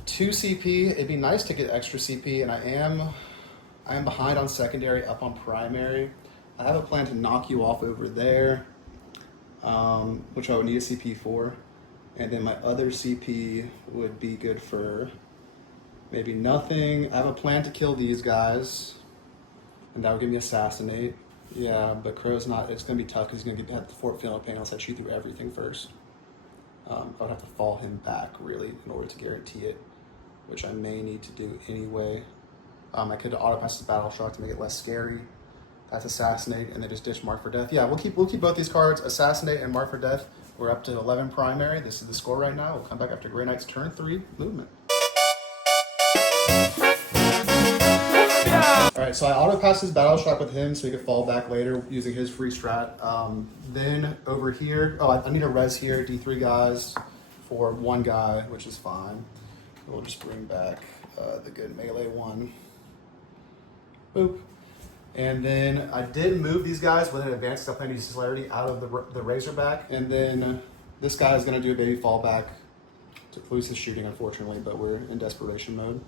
2 CP. It'd be nice to get extra CP, and I am behind on secondary, up on primary. I have a plan to knock you off over there, which I would need a CP for. And then my other CP would be good for maybe nothing. I have a plan to kill these guys, and that would give me Assassinate. Yeah, but Crow's not. It's going to be tough because he's going to have the Fort Feeling Pain. I'll set you through everything first. I would have to fall him back, really, in order to guarantee it, which I may need to do anyway. I could auto pass the Battle Shock to make it less scary. That's Assassinate, and then just ditch Mark for Death. Yeah, we'll keep both these cards, Assassinate and Mark for Death. We're up to 11 primary. This is the score right now. We'll come back after Grey Knight's turn 3 movement. Alright, so I auto passed his Battle Shock with him so he could fall back later using his free strat. Then over here, I need a res here, D3 guys for 1 guy, which is fine. We'll just bring back the good melee one. Boop. And then I did move these guys with an advanced I plan to use Celerity out of the Razorback. And then this guy is going to do a baby fallback to lose his shooting, unfortunately, but we're in desperation mode.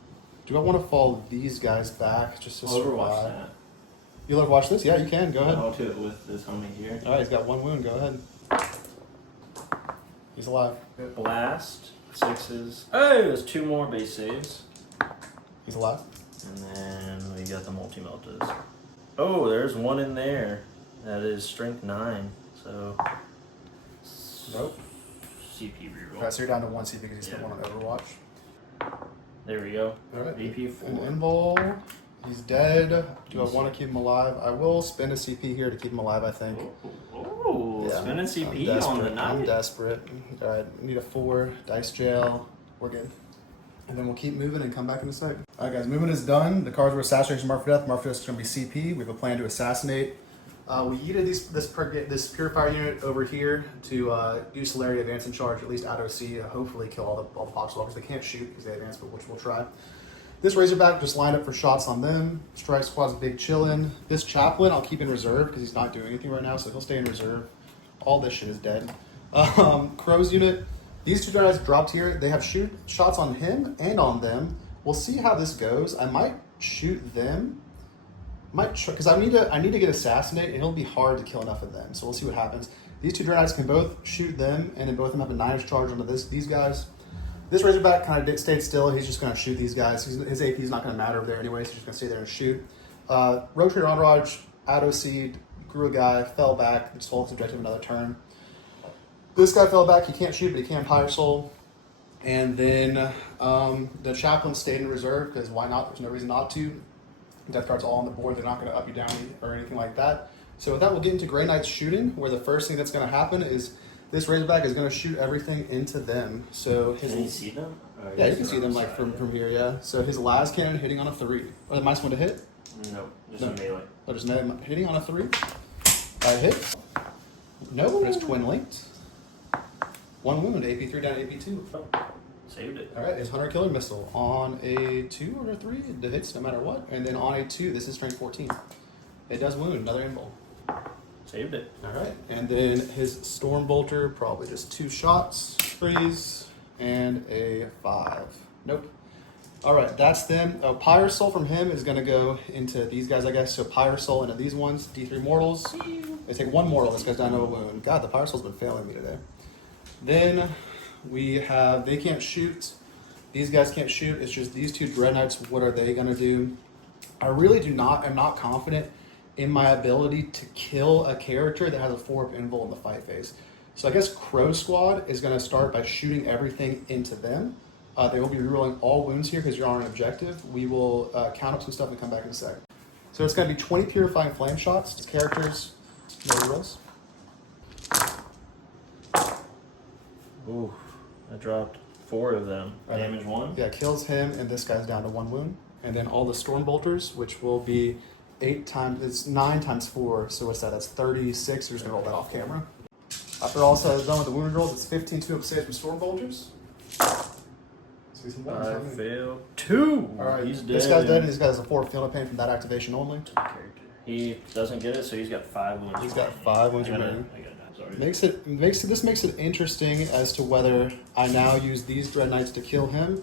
Do I want to fall these guys back just to survive? Overwatch that. You'll overwatch this? Yeah, you can. Go ahead. I'll do it with this homie here. All right, he's got 1 wound. Go ahead. He's alive. Blast. 6s. Oh, there's 2 more base saves. He's alive. And then we got the multi-meltas. Oh, there's 1 in there. That is strength 9. So. Nope. CP reroll. Alright, so you're down to 1 CP because you spent 1 on Overwatch. There we go. Alright. VP 4. An Invul. He's dead. Do I want to keep him alive? I will spend a CP here to keep him alive, I think. Oh, Yeah, spending CP I'm on the night. I'm desperate. Alright, need a 4. Dice jail. We're good. And then we'll keep moving and come back in a sec. All right, guys, movement is done. The cards were assassination marked for death. Marked for death is going to be CP. We have a plan to assassinate. We yeeted this purifier unit over here to do celerity, advance, and charge, at least out OC. Hopefully kill all the poxwalkers. They can't shoot because they advance, but which we'll try. This Razorback just lined up for shots on them. Strike Squad's big chillin'. This Chaplain I'll keep in reserve because he's not doing anything right now, so he'll stay in reserve. All this shit is dead. Crow's unit. These two guys dropped here. They have shots on him and on them. We'll see how this goes. I might shoot them. Because I need to get assassinate, and it'll be hard to kill enough of them. So we'll see what happens. These two Dreadknights can both shoot them, and then both of them have a 9-inch charge onto these guys. This Razorback kind of stayed still. He's just going to shoot these guys. His AP is not going to matter over there anyway, so he's just going to stay there and shoot. Rogue Trader Entourage, Auto-Seed, grew a guy, fell back, just hold his objective another turn. This guy fell back. He can't shoot, but he can Pyre Soul. And then the Chaplain stayed in reserve, because why not? There's no reason not to. Death cards all on the board. They're not going to up you down or anything like that. So with that, we'll get into Grey Knight's shooting, where the first thing that's going to happen is this Razorback is going to shoot everything into them. So can you see them? Yeah, you can see them like from here. Yeah. So his last cannon hitting on a 3. Or the minus 1 to hit? No, just a melee. Oh, just hitting on a 3. Hit. No, it's twin linked. 1 wound. AP3 down to AP2. Oh, saved it. All right, it's Hunter Killer Missile on a 2 or a 3. It hits no matter what. And then on a 2, this is strength 14. It does wound. Another invul. Saved it. All right, and then his Storm Bolter, probably just 2 shots, freeze, and a 5. Nope. All right, that's them. Pyre Soul from him is going to go into these guys, I guess. So Pyre Soul into these ones, D3 mortals. They take 1 mortal. This guy's down to a wound. God, the Pyre Soul's been failing me today. Then we have, they can't shoot. These guys can't shoot. It's just these 2 Dreadknights. What are they going to do? I really am not confident in my ability to kill a character that has a 4-up invul in the fight phase. So I guess Crow Squad is going to start by shooting everything into them. They will be rerolling all wounds here because you're on an objective. We will count up some stuff and come back in a sec. So it's going to be 20 Purifying Flame shots. Characters, no rerolls. Ooh, I dropped 4 of them. Right. Damage 1? Yeah, kills him, and this guy's down to 1 wound. And then all the Storm Bolters, which will be 9 times 4, so what's that? That's 36. We're just gonna roll that off camera. After all said and done with the wound rolls, it's 15 2-up saves from Storm Bolters. I failed 2. All right, he's dead. This guy's dead, and this guy has a 4 field of pain from that activation only. He doesn't get it, so he's got 5 wounds. He's got 5 wounds remaining. This makes it interesting as to whether I now use these Dreadknights to kill him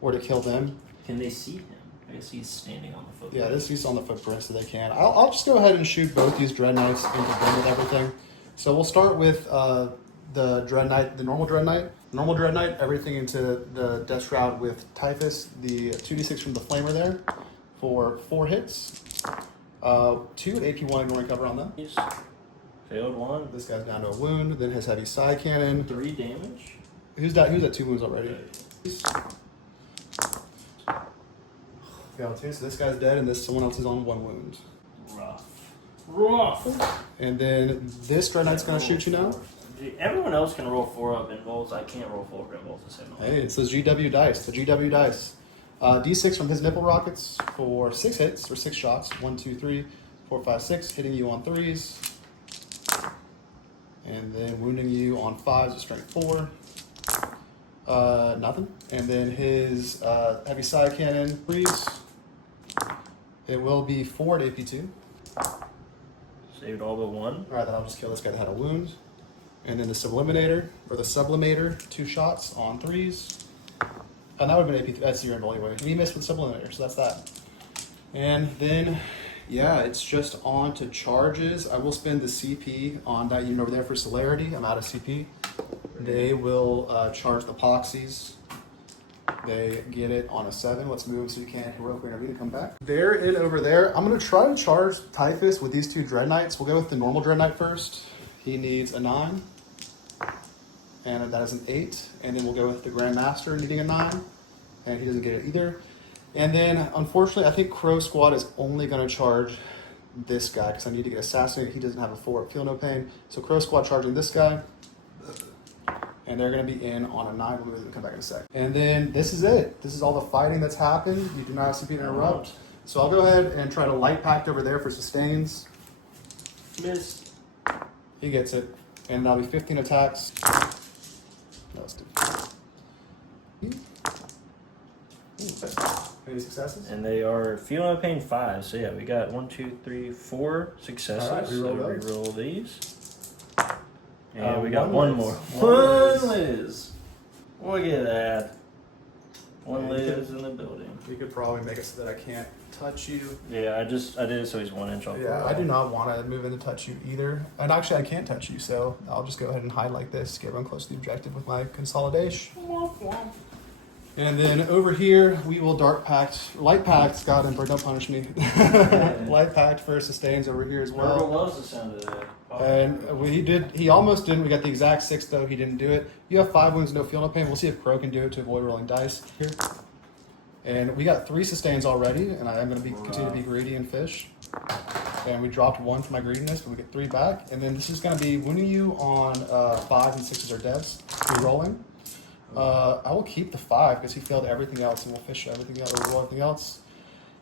or to kill them. Can they see him? I guess he's standing on the footprint. Yeah, he's on the footprint, so they can. I'll just go ahead and shoot both these Dreadknights into them with everything. So we'll start with the Dreadknight, the normal Dreadknight. Normal Dreadknight, everything into the Death Shroud with Typhus. The 2d6 from the Flamer there for 4 hits. 2 at AP1, ignoring cover on them. Failed 1. This guy's down to a wound. Then his heavy side cannon. 3 damage. Who's at 2 wounds already? Failed 2. So this guy's dead, and someone else is on 1 wound. Rough. And then this Dreadknight's gonna shoot you now. Everyone else can roll 4-up involves. I can't roll 4-up involves the same. Hey, it's those GW dice. The GW dice. D6 from his nipple rockets for 6 hits or 6 shots. 1, 2, 3, 4, 5, 6, hitting you on 3s. And then wounding you on 5s with strength 4. Nothing. And then his heavy side cannon, freeze. It will be 4 at AP2. Saved all but 1. Alright, then I'll just kill this guy that had a wound. And then the Sublimator, 2 shots on 3s. And that would have been AP3. That's your invul anyway. We missed with Sublimator, so that's that. And then, yeah, it's just on to charges. I will spend the CP on that unit over there for celerity. I'm out of CP. They will charge the Poxies. They get it on a 7. Let's move so you can't heroically intervene and come back. They're in over there. I'm going to try to charge Typhus with these 2 Dreadknights. We'll go with the normal Dreadknight first. He needs a 9. And that is an 8. And then we'll go with the Grandmaster needing a 9. And he doesn't get it either. And then, unfortunately, I think Crow Squad is only going to charge this guy because I need to get assassinated. He doesn't have a 4-up, feel no pain. So Crow Squad charging this guy. and they're going to be in on a 9. We'll come back in a sec. And then this is it. This is all the fighting that's happened. You do not have CP to interrupt. So I'll go ahead and try to light pact over there for sustains. Miss. He gets it. And that'll be 15 attacks. No, let's do any successes? And they are Feel No Pain 5. So yeah, we got 1, 2, 3, 4 successes. All right, reroll so reroll these. And we got one one more. Liz. One Liz. Look at that. One Liz in the building. We could probably make it so that I can't touch you. Yeah, I did it so he's 1 inch off. Yeah, I do not want to move in to touch you either. And actually, I can't touch you, so I'll just go ahead and hide like this, get everyone close to the objective with my consolidation. And then over here, we will dark pact, light pact, Scott Emperor, don't punish me. Light pact for sustains over here as well. Everyone loves the sound of that. And he almost didn't. We got the exact 6 though, he didn't do it. You have 5 wounds, no feel, no pain. We'll see if Crow can do it to avoid rolling dice here. And we got 3 sustains already, and I am going to continue to be greedy and fish. And we dropped 1 for my greediness, but we get 3 back. And then this is going to be wounding you on 5s and 6s or devs. Re-rolling. I will keep the 5 because he failed everything else, and we'll fish everything else, or roll everything else.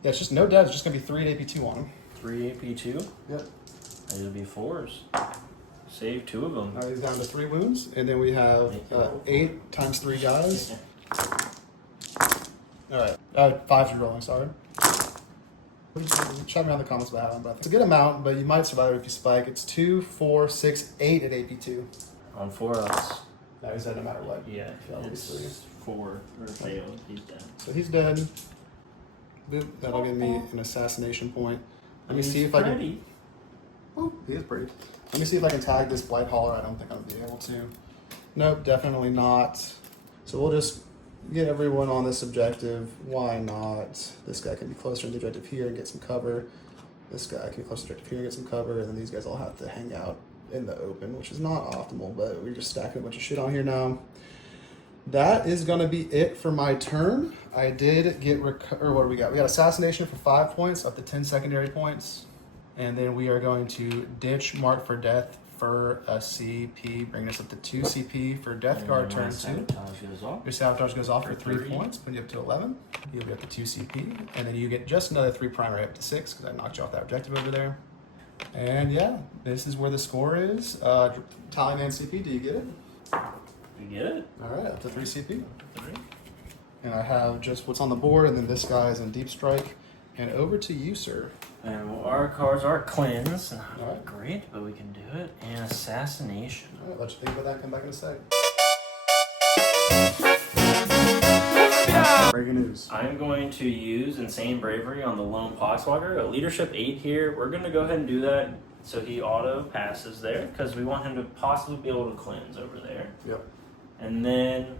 Yeah, it's just no devs. It's just going to be 3 at AP2 on him. 3 AP2? Yep. It'll be 4s. Save 2 of them. All right, he's down to 3 wounds, and then we have 8 times 3 guys. All right, 5's re-rolling, sorry. Shout me down in the comments about how, but it's a good amount, but you might survive it if you spike. It's 2, 4, 6, 8 at AP2. On 4 ups. No, he's dead no matter what. Yeah, obviously. it's 4 or failed. He's dead. So he's dead. Boop. That'll give me an assassination point. Let me see if I can. Oh, he is pretty. Let me see if I can tag this Blight Hauler. I don't think I'll be able to. Nope, definitely not. So we'll just get everyone on this objective. Why not? This guy can be closer to the objective here and get some cover. This guy can be closer to the objective here and get some cover. And then these guys all have to hang out in the open, which is not optimal, but we're just stacking a bunch of shit on here now. That is going to be it for my turn. I did get, what do we got? We got Assassination for 5 points, up to 10 secondary points. And then we are going to ditch Mark for Death for a CP, bringing us up to 2 CP for Death Guard turn 2. Your Sabotage goes off for 3 points, putting you up to 11. You'll be up to 2 CP. And then you get just another 3 primary up to 6, because I knocked you off that objective over there. And yeah, this is where the score is. Tallyman CP, do you get it? You get it? All right, up to 3 CP. 3. And I have just what's on the board, and then this guy is in Deep Strike. And over to you, sir. And our cards are Cleanse. Not Alright. great, but we can do it. And Assassination. All right, let you think about that. Come back in a sec. Breaking news. I'm going to use Insane Bravery on the Lone Poxwalker. A Leadership 8 here. We're going to go ahead and do that so he auto passes there, because we want him to possibly be able to cleanse over there. Yep. And then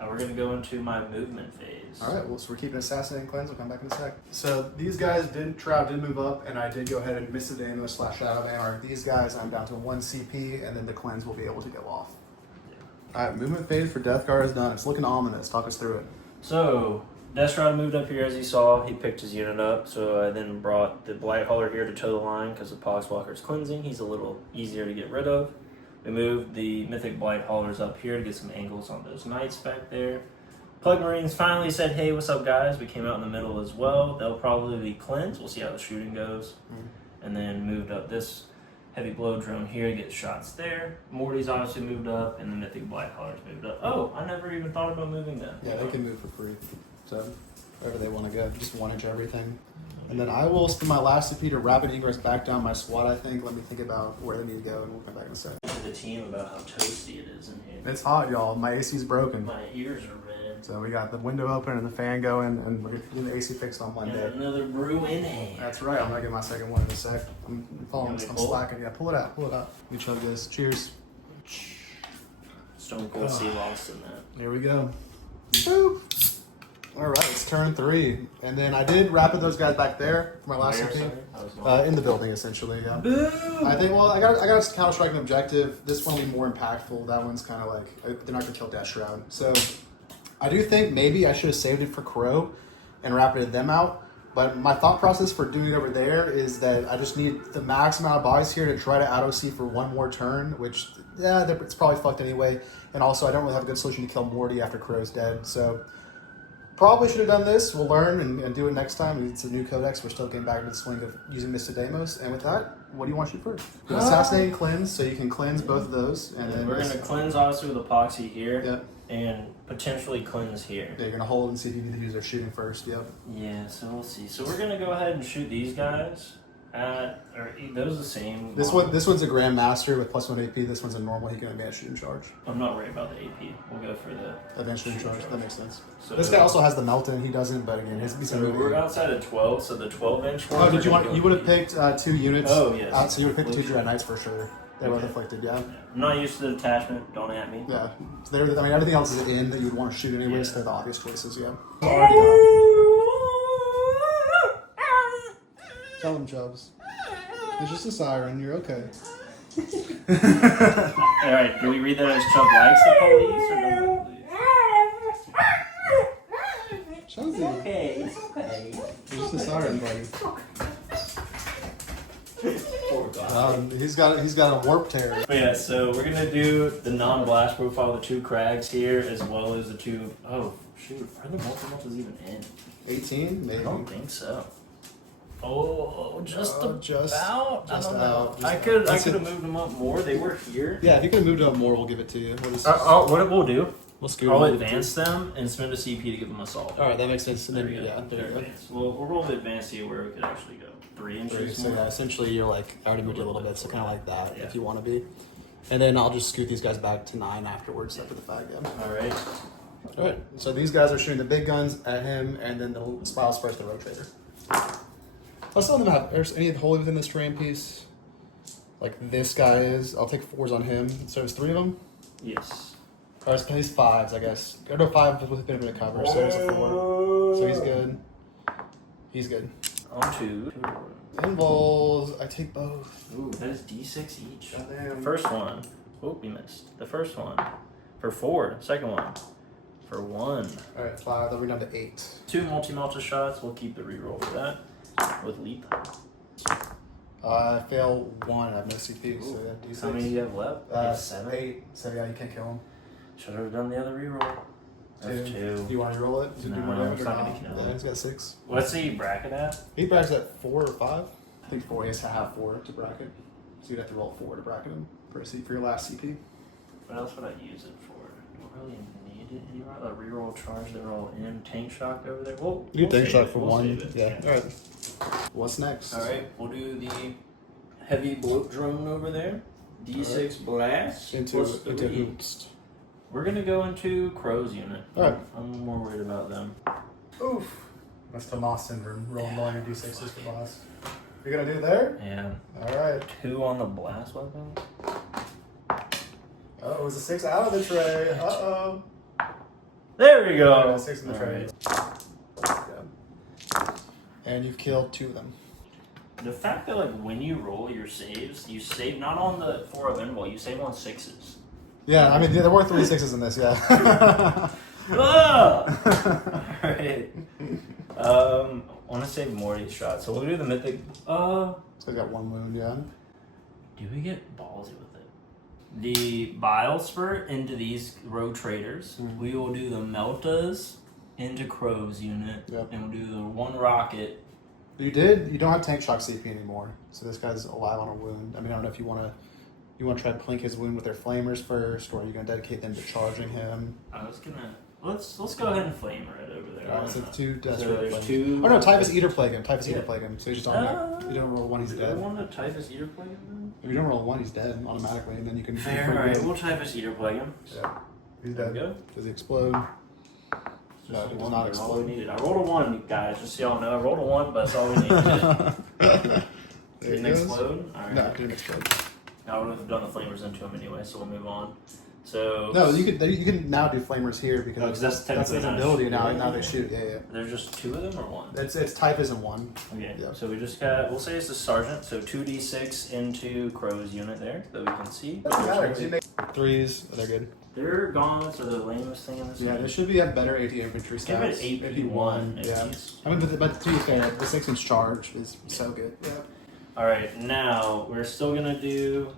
we're going to go into my movement phase. All right, well, so we're keeping Assassinate and Cleanse. We'll come back in a sec. So these guys did move up, and I did go ahead and miss the Dano / Shadow Banner. These guys, I'm down to 1 CP, and then the Cleanse will be able to go off. All right, movement phase for Death Guard is done. It's looking ominous. Talk us through it. So, Deathstride moved up here as he saw. He picked his unit up, so I then brought the Blight Hauler here to toe the line because the Poxwalker's cleansing. He's a little easier to get rid of. We moved the Mythic Blight Haulers up here to get some angles on those Knights back there. Plague Marines finally said, hey, what's up, guys? We came out in the middle as well. They'll probably be cleansed. We'll see how the shooting goes. And then moved up this Heavy Blow Drone here to get shots there. Morty's obviously moved up, and the Mythic Blight Haulers moved up. Oh, I never even thought about moving them. Yeah, they can move for free. So, wherever they want to go. Just 1 inch everything. And then I will spend my last CP to rapid egress back down my squad, I think. Let me think about where they need to go, and we'll come back in a second. To the team about how toasty it is in here. It's hot, y'all. My AC's broken. My ears are red. So we got the window open and the fan going, and we're getting the AC fixed on Monday. And another brew in hand. That's right. I'm gonna get my second one in a sec. I'm slacking. Yeah, pull it out. Pull it out. We chug this. Cheers. Stone Cold Sea lost in that. There we go. Boop. All right, it's turn 3, and then I did rapid those guys back there for my last CP. In the building, essentially. Yeah. Boom! I think. Well, I got a counter strike an objective. This one will be more impactful. That one's kind of like they're not gonna kill Death Shroud. So I do think maybe I should have saved it for Crow and rapided them out. But my thought process for doing it over there is that I just need the max amount of bodies here to try to out-OC for one more turn, which, yeah, it's probably fucked anyway. And also, I don't really have a good solution to kill Morty after Crow's dead. So, probably should have done this. We'll learn and do it next time. It's a new codex. We're still getting back to the swing of using Mistademos. And with that, what do you want to shoot first? Assassinate and cleanse, so you can cleanse both of those. And then we're going to cleanse, obviously, with epoxy here. Yep. And potentially cleanse here. Yeah, you're going to hold and see if you can use their shooting first. Yep. Yeah, so we'll see. So we're going to go ahead and shoot these guys. Are those the same? This one's a Grandmaster with +1 AP. This one's a normal. He can advance shooting charge. I'm not worried about the AP. We'll go for the advance shooting charge. That makes sense. So this guy also has the Melton. He doesn't, but again, his so we're outside of 12. So the 12-inch one. Oh, did you want? You would have picked 2 units. Oh yes. So you would have picked 2 Dread Knights for sure. They were afflicted. Yeah. I'm not used to the detachment. Don't at me. Yeah. So I mean, everything else is in that you would want to shoot anyways. Yeah. They're the obvious choices. Yeah. Tell him, Chubbs. It's just a siren. You're okay. All right. Do we read that as Chubb likes the police or doesn't? Chubsy. Okay. It's okay. It's just a siren, buddy. Poor guy. He's got a warp tear. But yeah, so we're gonna do the non-blast profile, the 2 crags here, as well as the 2. Oh shoot, are the multi-multis even in? 18, maybe. I don't think so. Oh, just about. Just I don't know. out. I could have moved them up more. They were here. Yeah, if you could have moved up more, we'll give it to you. What we'll do? We'll scoot. I'll advance them and spend a CP to give them assault. All right, that makes sense. And There then, we go. yeah, there you go. We'll roll the advance here where we could actually go 3 inches. So yeah, essentially you're like, I already moved you a little bit, so kind of like that Yeah. if you want to be. And then I'll just scoot these guys back to 9 afterwards after the fact, yeah. All right. All right, so these guys are shooting the big guns at him, and then the Spiral Spurs the Road Trader. Let's let them have any holy within this terrain piece. Like this guy is. I'll take 4s on him. So there's 3 of them? Yes. Or he's 5s, I guess. Or no, 5 with a bit of cover, so there's a 4. So he's good. He's good. On 2. Pinballs, I take both. Ooh, that is D6 each. Goddamn. First one. Oh, we missed. The first one. For 4. Second one. For 1. Alright, 5, then we're down to 8. 2 multi-multi shots. We'll keep the reroll for that. With leap. I fail 1, I have no CP, so that D6. How many do you have left? I have 7. 8. So yeah, you can't kill him. Should have done the other reroll. That's 2. Do you want to roll it? No, do more damage it's or not gonna not? kill Yeah, him. he's got 6. What's the bracket at? He brackets at 4 or 5? I think 4. He has to have 4 to bracket. So you'd have to roll 4 to bracket him for your last CP. What else would I use it for? Don't really need it anymore. The reroll charge, they're all in. Tank shock over there. Well, You we'll tank save shot it. for We'll 1. save it. Yeah. Alright. What's next? Alright, we'll do the heavy bloat drone over there. D6 blast. Into plus 3. hoops. We're gonna go into Crow's unit. Alright. I'm more worried about them. Oof. That's Tomas syndrome. Rolling all your D6s for blast. You're gonna do it there? Yeah. Alright. 2 on the blast weapon. Oh, it was a 6 out of the tray. Uh-oh. There we go. Alright, 6 in the tray. Alright. Yeah. And you've killed 2 of them. The fact that like when you roll your saves, you save not on the 4 of invul, you save on 6s. Yeah, I mean, there were 3 6s in this, yeah. Alright. I want to save Morty's shot, so we'll do the mythic. So he's got 1 wound, yeah. Do we get ballsy with it? The Bile Spurt into these road traders. Mm-hmm. We will do the Meltas into Crow's unit. Yep. And we'll do the 1 rocket. You don't have tank shock CP anymore, so this guy's alive on a wound. I mean, I don't know if you want to try to plink his wound with their flamers first, or are you going to dedicate them to charging him? I was gonna let's go ahead and flame right over there. Alright, so 2 desperate So there's flames. 2. Oh no, Typhus Eater Plague him. Typhus Eater Yeah. Plague him. So he's just on you don't roll 1, he's Do dead. we want to Typhus Eater Plague him? If you don't roll 1, he's dead automatically, and then you can. Fair, alright, we'll Typhus Eater Plague him. Yeah, he's There dead. we go. Does he explode? Just No, it does one, not that's all explode. we needed. I rolled a 1, guys, just so y'all know. I rolled a 1, but that's all we needed. There Didn't it goes. explode? Alright. No, it didn't explode. I would have done the flamers into him anyway, so we'll move on. So No, you can now do flamers here because that's that's his ability now. Now they shoot. Yeah. There's just 2 of them or 1? It's type isn't 1. Okay. Yeah. So we just got. We'll say it's a sergeant. So 2d6 into Crow's unit there that we can see. Doesn't matter. You make 3s. They're good. Their gauntlets are the lamest thing in this. Yeah, game. they should be have better AT infantry Give it stats. AP1. Yeah. I mean, but to be fair, the 6-inch charge is so good. Yeah. All right. Now we're still gonna do.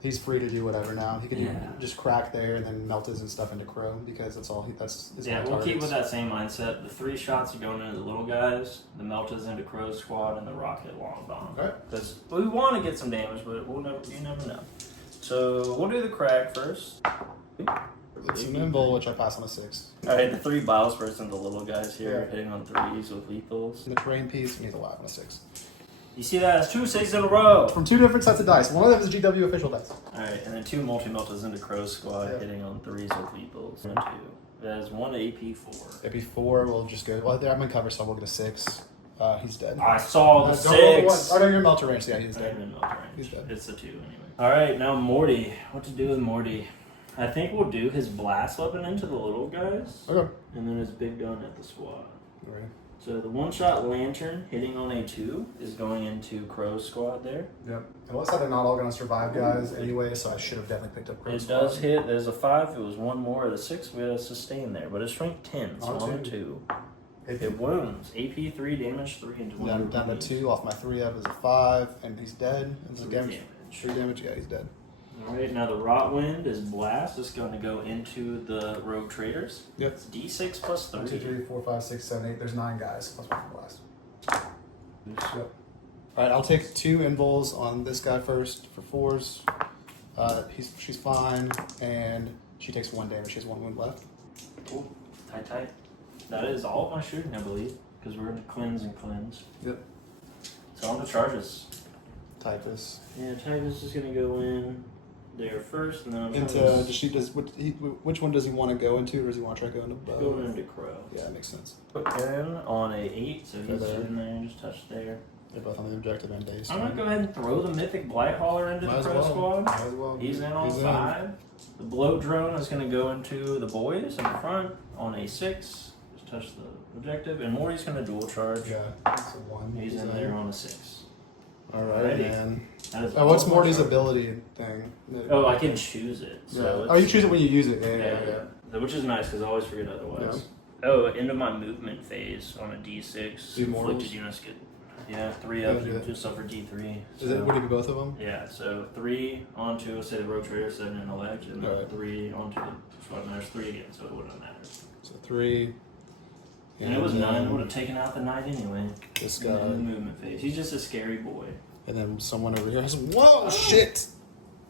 He's free to do whatever now. He can just crack there and then melt his and stuff into Crow because that's all. That's his Yeah, only we'll keep targets. with that same mindset. The 3 shots are going into the little guys, the meltas into Crow's squad, and the rocket long bomb. Alright. Because we want to get some damage, but you never know. So we'll do the crack first. It's an invul, which I pass on a 6. All right, the 3 biles first into the little guys here, Yeah. hitting on 3s with lethals. And the terrain piece, you need a lot on a 6. You see that? It's 2 6s in a row. From 2 different sets of dice. One of them is GW official dice. All right, and then 2 multi-meltas into Crow's squad, Yeah. hitting on 3s with lethals. And 2. That is 1 AP4. Maybe 4 will just go. Well, I'm in cover, so we'll get a 6. He's dead. I saw the Don't roll the 6. one. Oh, no, you're melter range. Yeah, he's I dead. didn't know the range. He's dead. It's the 2 anyway. All right, now Morty. What to do with Morty? I think we'll do his blast weapon into the little guys, Okay. and then his big gun at the squad. All right. So the 1-shot lantern hitting on a 2 is going into Crow's squad there. Yep. And looks like they're not all going to survive, guys, anyway, so I should have definitely picked up Crow's It does hit. There's a 5. It was 1 more at a 6. We had a sustain there, but it's strength 10, so on a 2. It wounds. AP 3, damage 3 into 1. Down to 2 off my 3 up is a 5, and he's dead. And the 3 damage. 3 damage, yeah, he's dead. Alright, now the Rot Wind is blast. It's going to go into the rogue traders. Yep. It's D6 plus 3. 1, 2, 3, 4, 5, 6, 7, 8. There's 9 guys. Plus 1 for blast. Yep. Alright, I'll take 2 invuls on this guy first for 4s. She's fine, and she takes 1 damage. She has 1 wound left. Cool. Tight. That is all of my shooting, I believe, because we're going to cleanse and cleanse. Yep. So on to charges. Typhus. Yeah, Titus is going to go in there first, and then I'm Into which one does he want to go into, or does he want to try going to both? going into Crow. Yeah, that makes sense. Put in on a 8, so he's there. sitting there and just touch there. They're both on the objective end base. I'm going to go ahead and throw the Mythic Blight Hauler into the Crow squad. Might as well. He's in on 5. The Bloat Drone is going to go into the boys in the front on a 6. Just touch the objective. And Morty's going to dual charge. Yeah, that's a 1. He's in there on a 6. Alright, man. Oh, What's Morty's ability thing? Oh, I can choose it. So Yeah. Oh, you choose it when you use it. Yeah. Which is nice because I always forget otherwise. Oh, into my movement phase on a D6. Do mortals? Inflicted units get 3 up. Yeah, You yeah. just suffer D3. Is it? Would it be both of them? Yeah, so 3 onto, say, the road trader, 7 in the ledge, and then Alright. 3 onto the squad. And there's 3 again, so it wouldn't matter. So 3. And it was 9. Would have taken out the knight anyway. This And then the guy. movement phase. He's just a scary boy. And then someone over here has. Whoa, shit!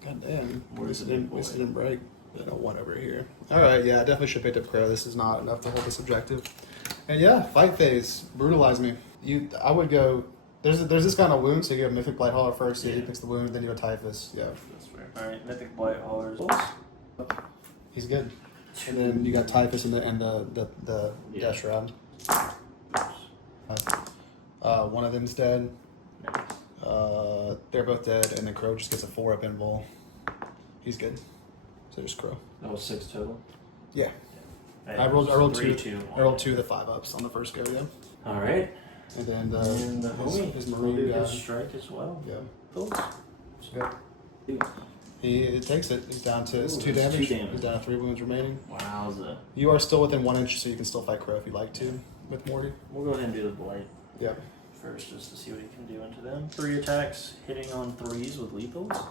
God damn. Where's Wasted the big boy? didn't break. And a 1 over here. Alright, yeah, I definitely should have picked up Crow. This is not enough to hold this objective. And yeah, fight phase. Brutalize me. I would go. There's this kind of wound, so you go Mythic Blight Hauler first, so he picks the wound, then you go Typhus. Yeah. That's fair. Alright, Mythic Blight Haulers. He's good. And then you got Typhus and the Death Shroud. One of them's dead. Nice. They're both dead, and then Crow just gets a 4-up invul. He's good. So just Crow. That was 6 total. Yeah. Hey, I rolled 3, 2. 2, I rolled 2 of the 5-ups on the first go. Yeah. All right. And then And the homie his will marine do guy. his strike as well. Yeah. Cool. Yep. Dude. He takes it. He's down to Ooh, 2 it's damage. 2 damage. He's down to 3 wounds remaining. Wowza. You are still within 1 inch, so you can still fight Crow if you'd like to with Morty. We'll go ahead and do the blight Yep. first just to see what he can do into them. 3 attacks hitting on 3s with lethals.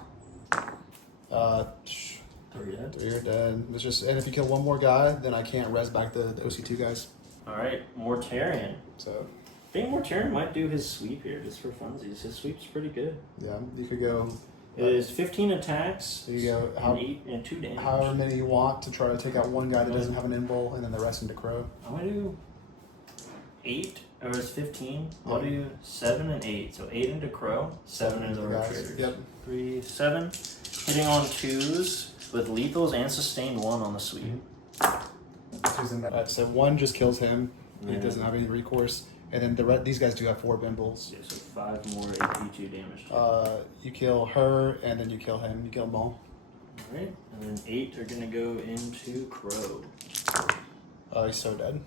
3 dead. 3 are dead. It's just, and if you kill 1 more guy, then I can't res back the OC2 guys. All right, Mortarion. So I think Mortarion might do his sweep here just for funsies. His sweep's pretty good. yeah, you could go. It is 15 attacks There you go. and 8 and 2 damage. However many you want to try to take out 1 guy that doesn't have an invul, and then the rest into Crow. I'm gonna do 8, or it's 15. I'll Yeah. do 7 and 8. So 8 into Crow, 7 into the road guys. traders. Yep. 3, 7. Hitting on 2s with lethals and sustained 1 on the sweep. Alright, so 1 just kills him. He Yeah. doesn't have any recourse. And then these guys do have 4 bimbles. Yeah, so 5 more AP2 damage. You kill her, and then you kill him. You kill them all. Alright, and then 8 are gonna go into Crow. Oh, he's so dead.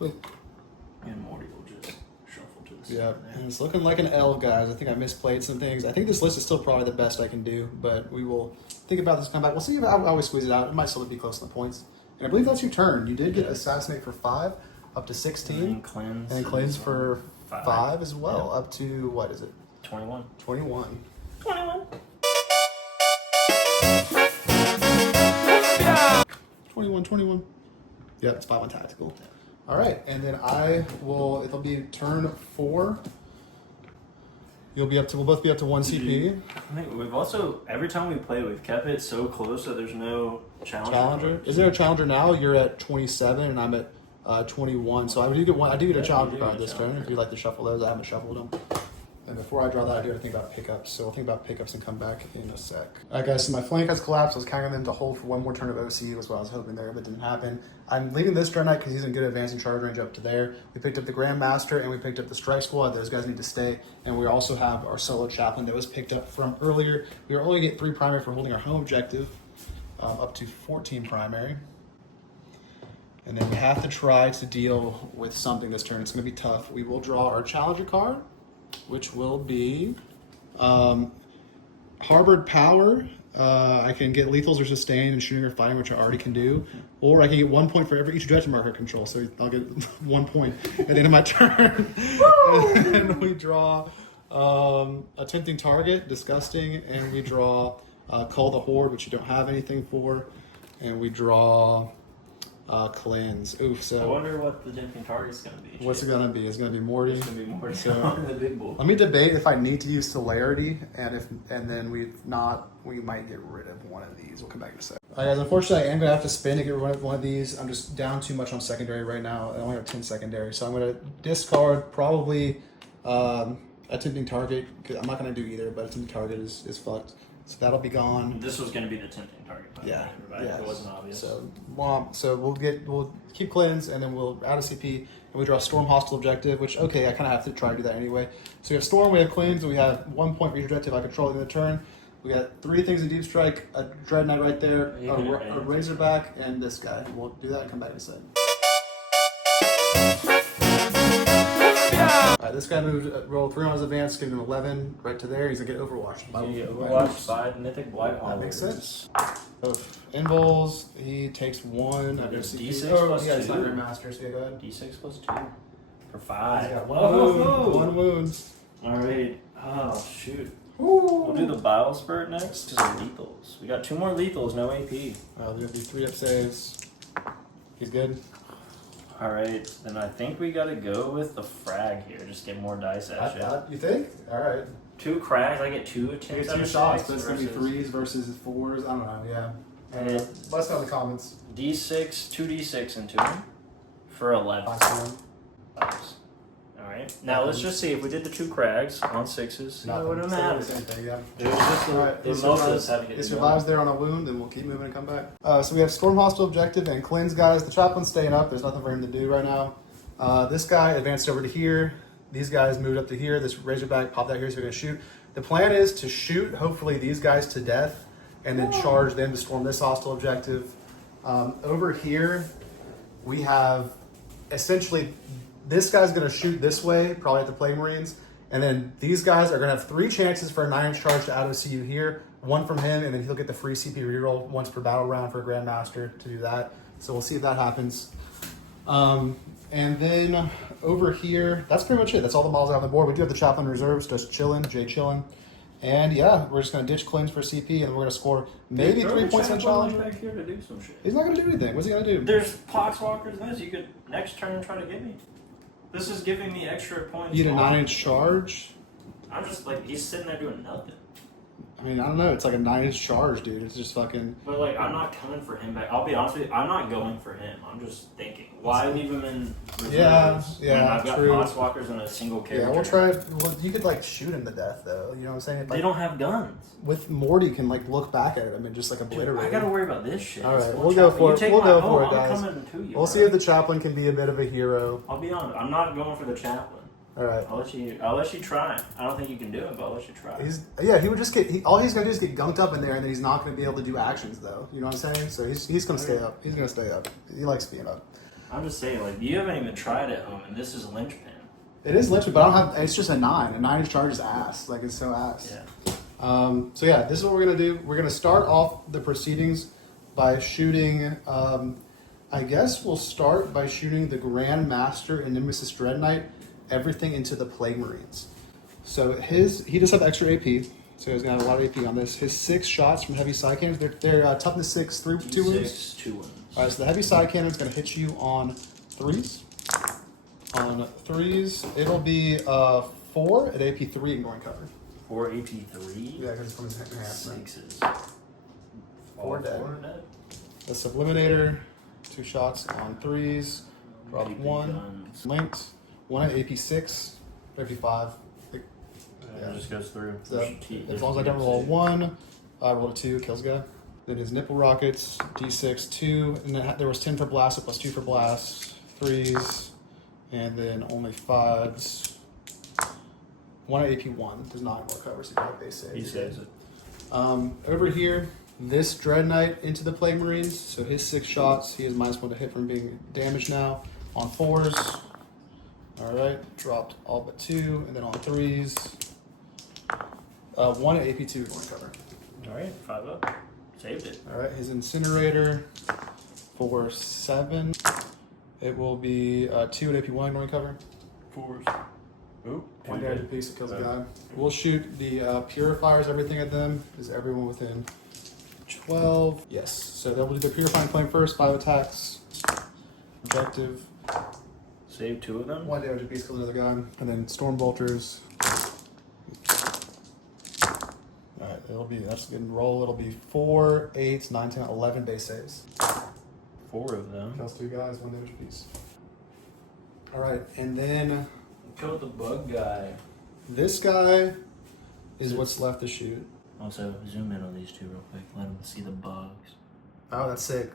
And Morty will just shuffle to the side. Yeah, and it's looking like an L, guys. I think I misplayed some things. I think this list is still probably the best I can do, but we will think about this comeback. We'll see if I always squeeze it out. It might still be close to the points. And I believe that's your turn. You did get Assassinate for 5, up to 16. And Cleanse. And Cleanse for 5 as well, Yeah. up to, what is it? 21. 21. 21. 21. Yeah, it's 5 on tactical. All right, and then it'll be turn 4. We'll both be up to 1 CP. I think we've also, every time we play, we've kept it so close that there's no Challenger. Is there a challenger now? You're at 27 and I'm at 21. So I do get a challenger card this turn. If you'd like to shuffle those, I haven't shuffled them. And before I draw that, I do have to think about pickups. So we'll think about pickups and come back in a sec. All right, guys, so my flank has collapsed. I was counting them to hold for one more turn of OC was what I was hoping there, but didn't happen. I'm leaving this Dread Knight because he's in good advancing charge range up to there. We picked up the Grandmaster and we picked up the Strike Squad. Those guys need to stay. And we also have our solo chaplain that was picked up from earlier. We were only get 3 primary for holding our home objective, up to 14 primary. And then we have to try to deal with something this turn. It's going to be tough. We will draw our challenger card, which will be Harbored Power. I can get lethals or sustain and shooting or fighting, which I already can do. Or I can get 1 point for every each objective marker I control. So I'll get 1 point at the end of my turn. And then we draw Attempting Target, Disgusting, and we draw Call the Horde, which you don't have anything for. And we draw Cleanse. Oof, so I wonder what the Tempting Target's going to be. what's it going to be? It's going to be Morty. It's going to be Morty. So, The big bull. let me debate if I need to use Celerity, and then we might get rid of one of these. We'll come back in a second. All right, guys, unfortunately, I am going to have to spin to get rid of one of these. I'm just down too much on secondary right now. I only have 10 secondary, so I'm going to discard probably Attempting Target. Cause I'm not going to do either, but Attempting Target is fucked. So that'll be gone. This was going to be the Tempting Target. Yeah, It wasn't obvious. So we'll keep Cleanse, and then we'll add a CP, and we draw Storm Hostile Objective, which, okay, I kind of have to try to do that anyway. So we have Storm, we have Cleanse, and we have 1 point for each objective I control in the turn. We got 3 things in Deep Strike, a Dread Knight right there, a Razorback, and this guy. We'll do that and come back in a second. Alright, this guy rolled 3 on his advance, giving him 11 right to there. He's going to get Overwatched. He's going to get Overwatched by Mythic Blight. That makes sense. Invols, he takes 1. D6 oh, plus yeah, it's 2. not Grandmaster, so yeah, go ahead. D6 plus 2. For 5. He's got 1 wound. 1 wound. Alright. Oh, shoot. Ooh. We'll do the Bile Spurt next. Just lethals. We got 2 more lethals, no AP. There's going to be 3 up saves. He's good. Alright, then I think we gotta go with the frag here. Just get more dice action. You think? Alright. 2 crags, I get 2 attempts. 2 shots, but it's going to be 3s versus 4s. I don't know, yeah. And Let us know in the comments. D6, 2D6 into him for 11. Nice. Alright, now let's just see if we did the 2 crags on 6s. It wouldn't matter. Yeah. It was just the Moses having It survives there on a wound, then we'll keep moving and come back. So we have Storm Hostile Objective and Cleanse, guys. The Chaplain's staying up. There's nothing for him to do right now. This guy advanced over to here. These guys moved up to here. This Razorback popped out here, so we're going to shoot. The plan is to shoot, hopefully, these guys to death and then charge them to storm this hostile objective. Over here, we have essentially this guy's going to shoot this way, probably at the Plague Marines. And then these guys are going to have 3 chances for a 9-inch charge to auto-CU here. 1 from him, and then he'll get the free CP reroll once per battle round for a Grandmaster to do that. So we'll see if that happens. And then over here, that's pretty much it. That's all the models out on the board. We do have the Chaplain Reserves, just chilling, Jay chilling. And yeah, we're just going to ditch Cleanse for CP, and we're going to score maybe 3 points on Challenger. Back here to do some shit. He's not going to do anything. What's he going to do? There's Poxwalkers and this. You could next turn try to get me. This is giving me extra points. You get a 9-inch charge? I'm just like, he's sitting there doing nothing. I mean, I don't know. It's like a 9-inch charge, dude. It's just fucking... But like, I'm not coming for him back. I'll be honest with you, I'm not going for him. I'm just thinking, why leave him in reserves when I've got true. Poxwalkers and a single character? Yeah, we'll try... Well, you could, like, shoot him to death, though. You know what I'm saying? If, They like, don't have guns. with Morty, can, like, look back at him and just, like, obliterate I gotta worry about this shit. All right, It's we'll go for it. take We'll my go home, for it, guys. I'm coming to you. We'll see if the Chaplain can be a bit of a hero. I'll be honest, I'm not going for the Chaplain. All right. I'll let you try. I don't think you can do it, but I'll let you try. He would just get. All he's gonna do is get gunked up in there, and then he's not gonna be able to do actions though. You know what I'm saying? So he's gonna stay up. He's gonna stay up. He likes being up. I'm just saying, like, you haven't even tried it home, and this is a linchpin. It is literally, but I don't have. It's just a 9. A 9 charges ass. Like it's so ass. Yeah. So yeah, this is what we're gonna do. We're gonna start off the proceedings by shooting. I guess we'll start by shooting the Grand Master and Nemesis Dread Knight, everything into the Plague Marines. So he does have extra AP, so he's gonna have a lot of AP on this. His 6 shots from heavy side cannons, they're toughness 6 through 2 wounds. 2 wounds. All right, so the heavy side cannon is gonna hit you on 3s. On 3s, it'll be 4 at AP 3 and going cover. 4 AP 3. Yeah, because it's from his hand. 6s. 4 dead. 4 dead. The Subliminator, 2 shots on 3s. Drop AP 1. guns. Linked. 1 at AP 6. AP 5. It just goes through. So, as long as I don't roll a 1, I roll a 2, kills guy. Then his nipple rockets, D6, 2, and then there was 10 for blast, so plus 2 for blast, 3s, and then only 5s. 1 at AP 1 does not more cover, so you have base save. He saves it. Over here, this Dread Knight into the Plague Marines, so his 6 shots, he has -1 to hit from being damaged now. On 4s, alright, dropped all but 2, and then on 3s, 1 at AP 2 going cover. Alright, 5 up. Saved it. Alright, his Incinerator for 7. It will be 2 at AP 1 going cover. 4s. Oop. 1 damage apiece, it kills a guy. We'll shoot the Purifiers, everything at them. Is everyone within 12? Yes. So they'll do the Purifying Flame first, 5 attacks. Objective. Save 2 of them. 1 damage apiece, kills another guy. And then Storm Bolters. Alright, that's a good roll. It'll be 4, 8, 9, 10, 11 base saves. 4 of them. Kills 2 guys, 1 damage apiece. Alright, and then Kill the bug guy. this guy is what's left to shoot. Also, zoom in on these 2 real quick. Let them see the bugs. Oh, that's sick.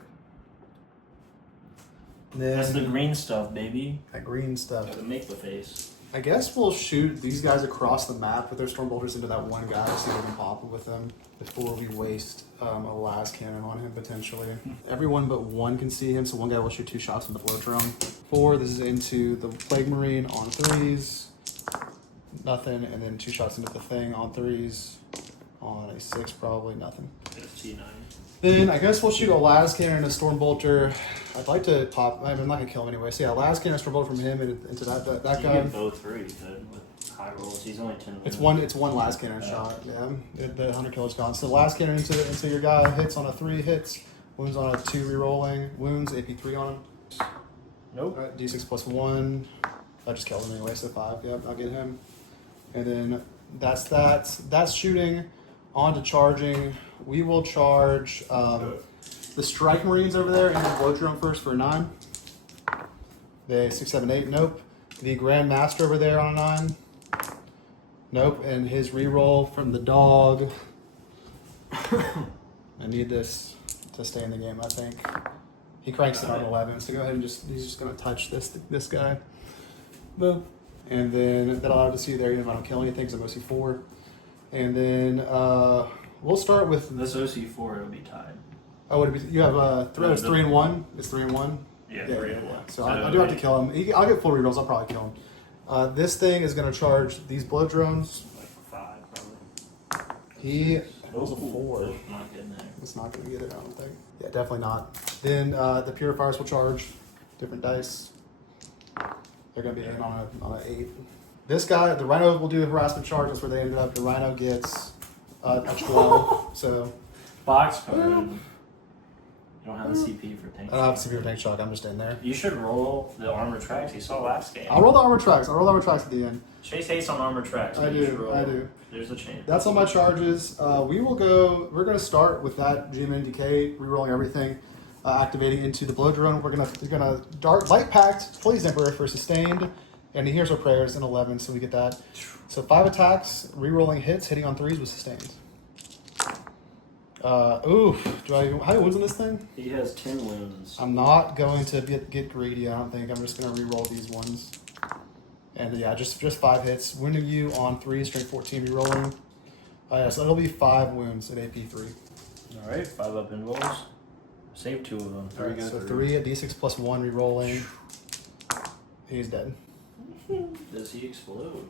Then That's the green stuff, baby. that green stuff. Gotta make the face. I guess we'll shoot these guys across the map with their storm bolters into that one guy, see if we can pop it with them before we waste a las cannon on him potentially. Everyone but 1 can see him, so 1 guy will shoot 2 shots from the blow drone. 4, this is into the Plague Marine on 3s. Nothing, and then 2 shots into the thing on 3s. On a 6, probably nothing. T9. Then I guess we'll shoot a las cannon and a storm bolter. I'd like to pop. I'm not gonna kill him anyway. So yeah, las cannon and storm bolter from him into that You guy. get both 3 good with high rolls. He's only 10 It's wounds. one las cannon shot. Yeah, the 100 kill is gone. So las cannon into your guy, hits on a 3, hits, wounds on a 2, re-rolling, wounds AP 3 on him. Nope. All right, D6 plus 1. I just killed him anyway, so 5. Yep, I'll get him. And then that's that. That's shooting. On to charging. We will charge the Strike Marines over there and the Blow Drone first for a 9. They 6, 7, 8. Nope. The Grand Master over there on a 9. Nope. And his reroll from the dog. I need this to stay in the game, I think. He cranks it on 11, so go ahead and he's just going to touch this guy. Boom. And then that'll allow to see there, even if I don't kill anything, because I'm OC4. And then we'll start with This OC4 it'll be tied. Oh, would it be? You have it's 3 and 1. It's 3 and 1. Yeah, Yeah. 3 and 1. So I do have to kill him. I'll get full rerolls. I'll probably kill him. This thing is going to charge these blow drones. Like 5 probably. He rolls a 4. Nope, not getting there. It's not going to get it, I don't think. Yeah, definitely not. Then the Purifiers will charge different dice. They're going to be in on an 8. This guy, the Rhino will do a harassment charge. That's where they ended up. The Rhino gets a 12. So Box card. You don't have the CP for tank. I don't have severe tank shock. I'm just in there. You should roll the armor tracks you saw last game. I'll roll the armor tracks. At the end. Chase hates on armor tracks. I You should do. roll. I do. There's a chance. That's all my charges. We're going to start with that GMN decay, rerolling everything, activating into the blow drone. We're gonna dart light packed, Please Emperor for sustained, and the Here's Our Prayers in 11, so we get that. So 5 attacks, rerolling hits, hitting on 3s with sustained. How many wounds on this thing? He has 10 wounds. I'm not going to get greedy, I don't think. I'm just going to reroll these ones. And yeah, just 5 hits. Wounding you on 3, strength 14, rerolling. Yeah, so it'll be 5 wounds at AP 3. All right, 5 up in rolls. Save 2 of them. All right, so 3 at D6 plus 1, rerolling. He's dead. Does he explode?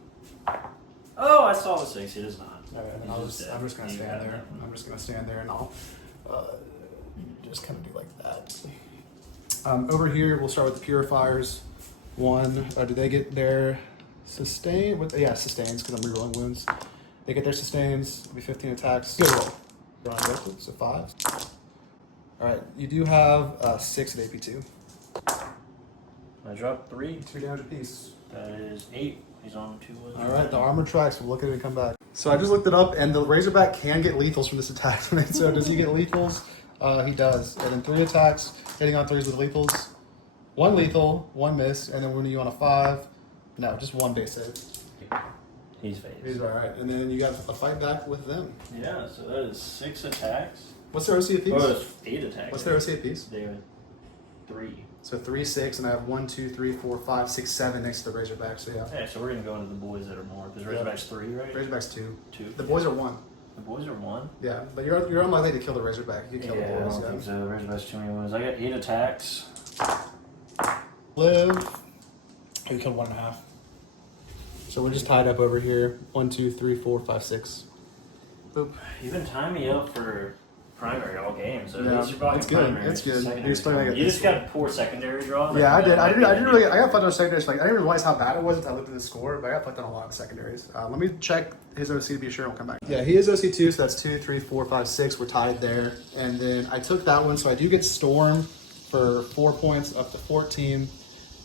Oh, I saw the 6. He does not. All right, and I'm just gonna stand there. I'm just gonna stand there, and I'll just kind of do like that. Over here, we'll start with the purifiers. 1. Do they get their sustain? Yeah, sustains because I'm rerolling wounds. They get their sustains. It'll be 15 attacks. Good roll. You're on both, so 5. All right, you do have 6 at AP2. I dropped 3. 2 damage apiece. That is 8. He's on 2 wounds. All right, the armor tracks. We'll look at it and come back. So I just looked it up, and the Razorback can get lethals from this attack. So does he get lethals? He does. And then 3 attacks, hitting on 3s with lethals. 1 lethal, 1 miss, and then wounding you on a 5. No, just 1 base save. He's phased. He's all right. And then you got a fight back with them. Yeah, so that is 6 attacks. What's their OC apiece? Oh, it's 8 attacks. What's their OC apiece? They're 3. So 3, 6, and I have 1, 2, 3, 4, 5, 6, 7 next to the Razorback. So yeah. Yeah, so we're gonna go into the boys that are more because Razorback's 3, right? Razorback's 2. 2. The boys are 1. The boys are 1. Yeah, but you're unlikely to kill the Razorback. You can kill Yeah, the I boys. don't think so. The Razorback's too many wounds. I got 8 attacks. Live. You killed 1.5. So we're just tied up over here. 1, 2, 3, 4, 5, 6. Boop. You've been tying me up for primary all game, so Yeah, at least you're blocking it's good. primary. It's good. Secondary You're starting to is get You this just got poor secondary draws. Yeah, I did. I didn't really. I I got fucked on secondaries. Like I didn't realize how bad it was until I looked at the score. But I got fucked on a lot of secondaries. Let me check his OC to be sure. And we'll come back. Yeah, he is OC 2, so that's 2, 3, 4, 5, 6. We're tied there. And then I took that one, so I do get Storm for 4 points up to 14,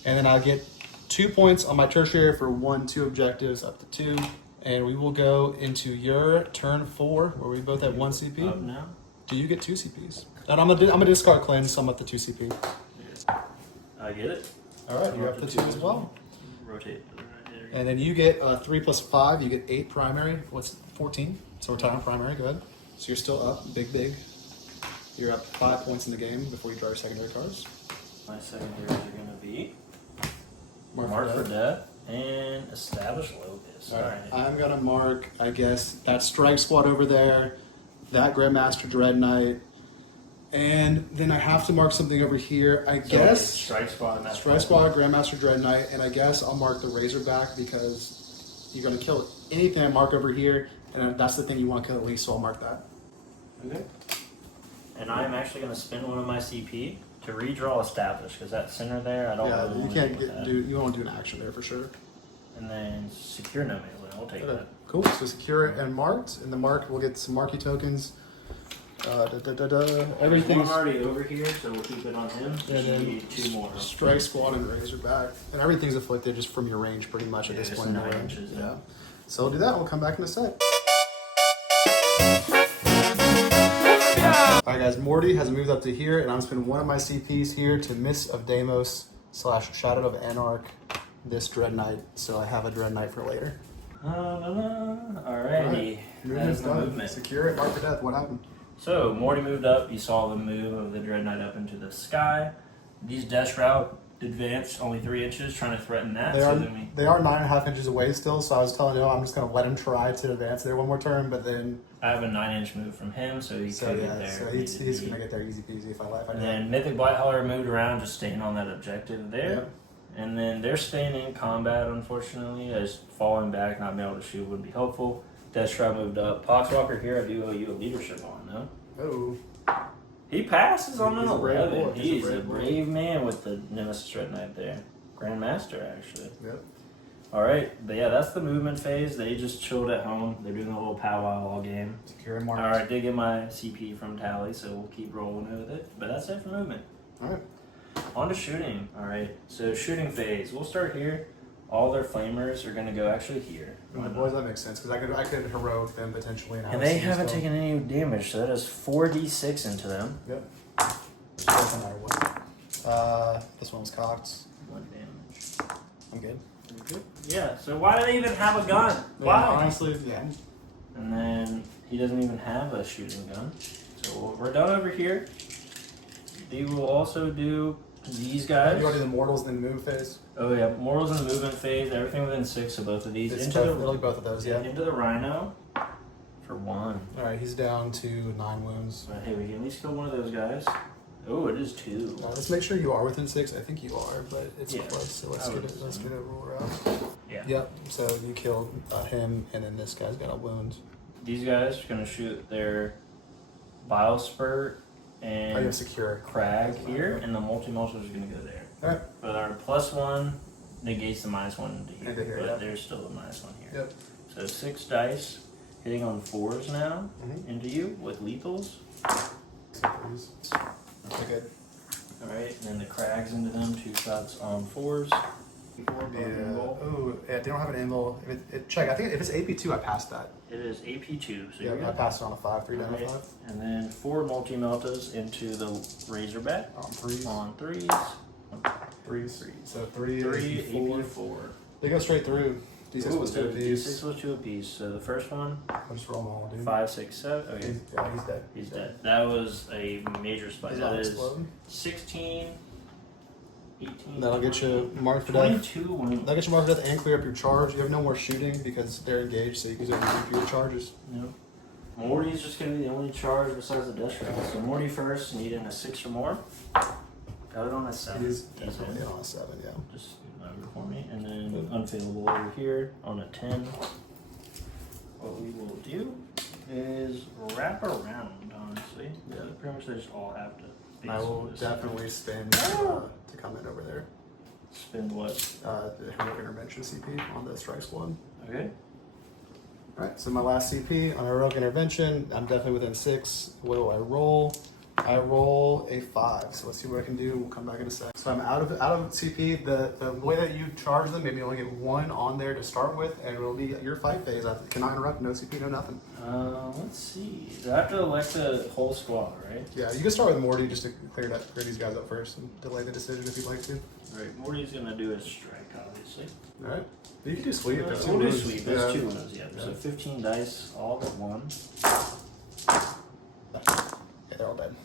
and then I get 2 points on my tertiary for 1, 2 objectives up to 2. And we will go into your turn 4, where we both have 1 CP. Up now. Do you get 2 CPs? And I'm gonna discard cleanse, so I'm up to 2 CP. I get it. All right, you're up to 2 as well. Rotate. And then you get 3 plus 5. You get 8 primary. What's 14? So we're tied on primary. Go ahead. So you're still up. Big. You're up 5 points in the game before you draw your secondary cards. My secondaries are going to be Mark for Death and Establish Locus. All right. I'm gonna mark, I guess, that Strike Squad over there, that Grandmaster Dread Knight, and then I have to mark something over here. I guess Strike Squad. And Strike Squad, Grandmaster Dread Knight, and I guess I'll mark the Razorback because you're gonna kill anything I mark over here, and that's the thing you want to kill at least. So I'll mark that. Okay. And I'm actually going to spend one of my CP to redraw Establish because that center there, I don't Yeah, really you want can't to do. You won't do an action there for sure. And then Secure No Melee. I'll take that. Cool. So secure it and marked, and the mark we'll get some marquee tokens. Everything's Everything's already over here, so we'll keep it on him. There And should then be 2 more. Strike Squad and Razorback, and everything's afflicted just from your range, pretty much at Yeah, this just point. 9 range. inches, Yeah. yeah. So we'll do that. We'll come back in a sec. All right, guys. Morty has moved up to here, and I'm spending one of my CPs here to Miss of Deimos / Shoutout of Anarch. This Dread Knight, so I have a Dread Knight for later. Alrighty. That's the movement. Secure it. Mark for death. What happened? So Morty moved up. You saw the move of the Dread Knight up into the sky. These Death Route advanced only 3 inches, trying to threaten that. They so are then they are 9.5 inches away still. So I was telling you, I'm just gonna let him try to advance there one more turn, but then I have a 9-inch move from him, so he could get there. So if he's need gonna be. get there easy peasy if I let. And then Mythic Blightholler moved around, just staying on that objective there. Yep. And then they're staying in combat, unfortunately, as falling back, not being able to shoot wouldn't be helpful. Deathstrike moved up. Poxwalker here, I do owe you a leadership on, though. Oh. He passes on an He's a brave 11. boy. He's a brave man with the Nemesis Dread Knight there. Grandmaster, actually. Yep. Alright, but yeah, that's the movement phase. They just chilled at home. They're doing a little powwow all game. Secure and mark. Alright, did get my CP from Tally, so we'll keep rolling with it. But that's it for movement. All right. On to shooting. Alright, so shooting phase. We'll start here. All their flamers are going to go actually here. My boys, that makes sense because I could heroic them potentially. And they haven't taken any damage, so that is 4d6 into them. Yep. Doesn't matter what. This one was cocked. 1 damage. I'm good. Yeah, so why do they even have a gun? Why? Yeah, honestly, yeah. And then he doesn't even have a shooting gun. So we're done over here. They will also do These guys. You want to do the mortals then move phase? Oh yeah, mortals in the movement phase. Everything within 6 of both of these. It's really both of those, yeah. Into the rhino for 1. All right, he's down to 9 wounds. But hey, we can at least kill one of those guys. Oh, it is 2. Let's make sure you are within 6. I think you are, but it's Yeah. close. So let's get a roll out. Yeah. Yep. So you killed him, and then this guy's got a wound. These guys are gonna shoot their bile spurt and you have secure crag here, and the multi-multiple is gonna go there. All right. But our +1 negates the -1 into here, Into here, but yeah. there's still a -1 here. Yep. So 6 dice hitting on 4s now Mhm. into you with lethals. Okay, good. All right, and then the crags into them. 2 shots on 4s. Oh, yeah, they don't have an anvil. Check. I think if it's AP2, I passed that. It is AP2, so Yeah, you're I passed it on a 5, 3 down to Alright, 5. and then 4 multi-meltas into the Razorback On 3s. on 3s. 3s. So 3, 3 4. AP4. They go straight through. D6 Ooh, plus 2 so apiece. D6 was 2 apiece. So the first one, I'll just roll them all, dude. 5, 6, 7. Okay, He's dead. he's dead. That was a major spike. Does That not is explode. 16, 18. That'll get you marked for death. 22 wounds. That'll get you marked for death and clear up your charge. You have no more shooting because they're engaged, so you can keep your charges. Yep. Morty's just going to be the only charge besides the Death Shroud. So Morty first, needing a 6 or more. Got it on a 7. He's He's definitely in. on a 7, yeah. Just over for me. And then unfailable over here on a 10. What we will do is wrap around, honestly. Yeah. Pretty much they just all have to. I will this. definitely spin to come in over there. Spin what? The heroic intervention CP on the strike squad. Okay. Alright, so my last CP on heroic intervention, I'm definitely within 6. What do I roll? I roll a 5. So let's see what I can do. We'll come back in a sec. So I'm out of CP. The way that you charge them, maybe you only get 1 on there to start with, and it'll be your fight phase. I cannot interrupt, no CP, no nothing. Let's see. Do I have to elect the whole squad, right? Yeah, you can start with Morty just to clear these guys up first and delay the decision if you'd like to. Alright, Morty's gonna do his strike, obviously. Alright. You can do sweep. That's We'll do wounds. sweep. That's Yeah. 2 wounds, yeah. So 15 dice, all but 1. Yeah, they're all dead.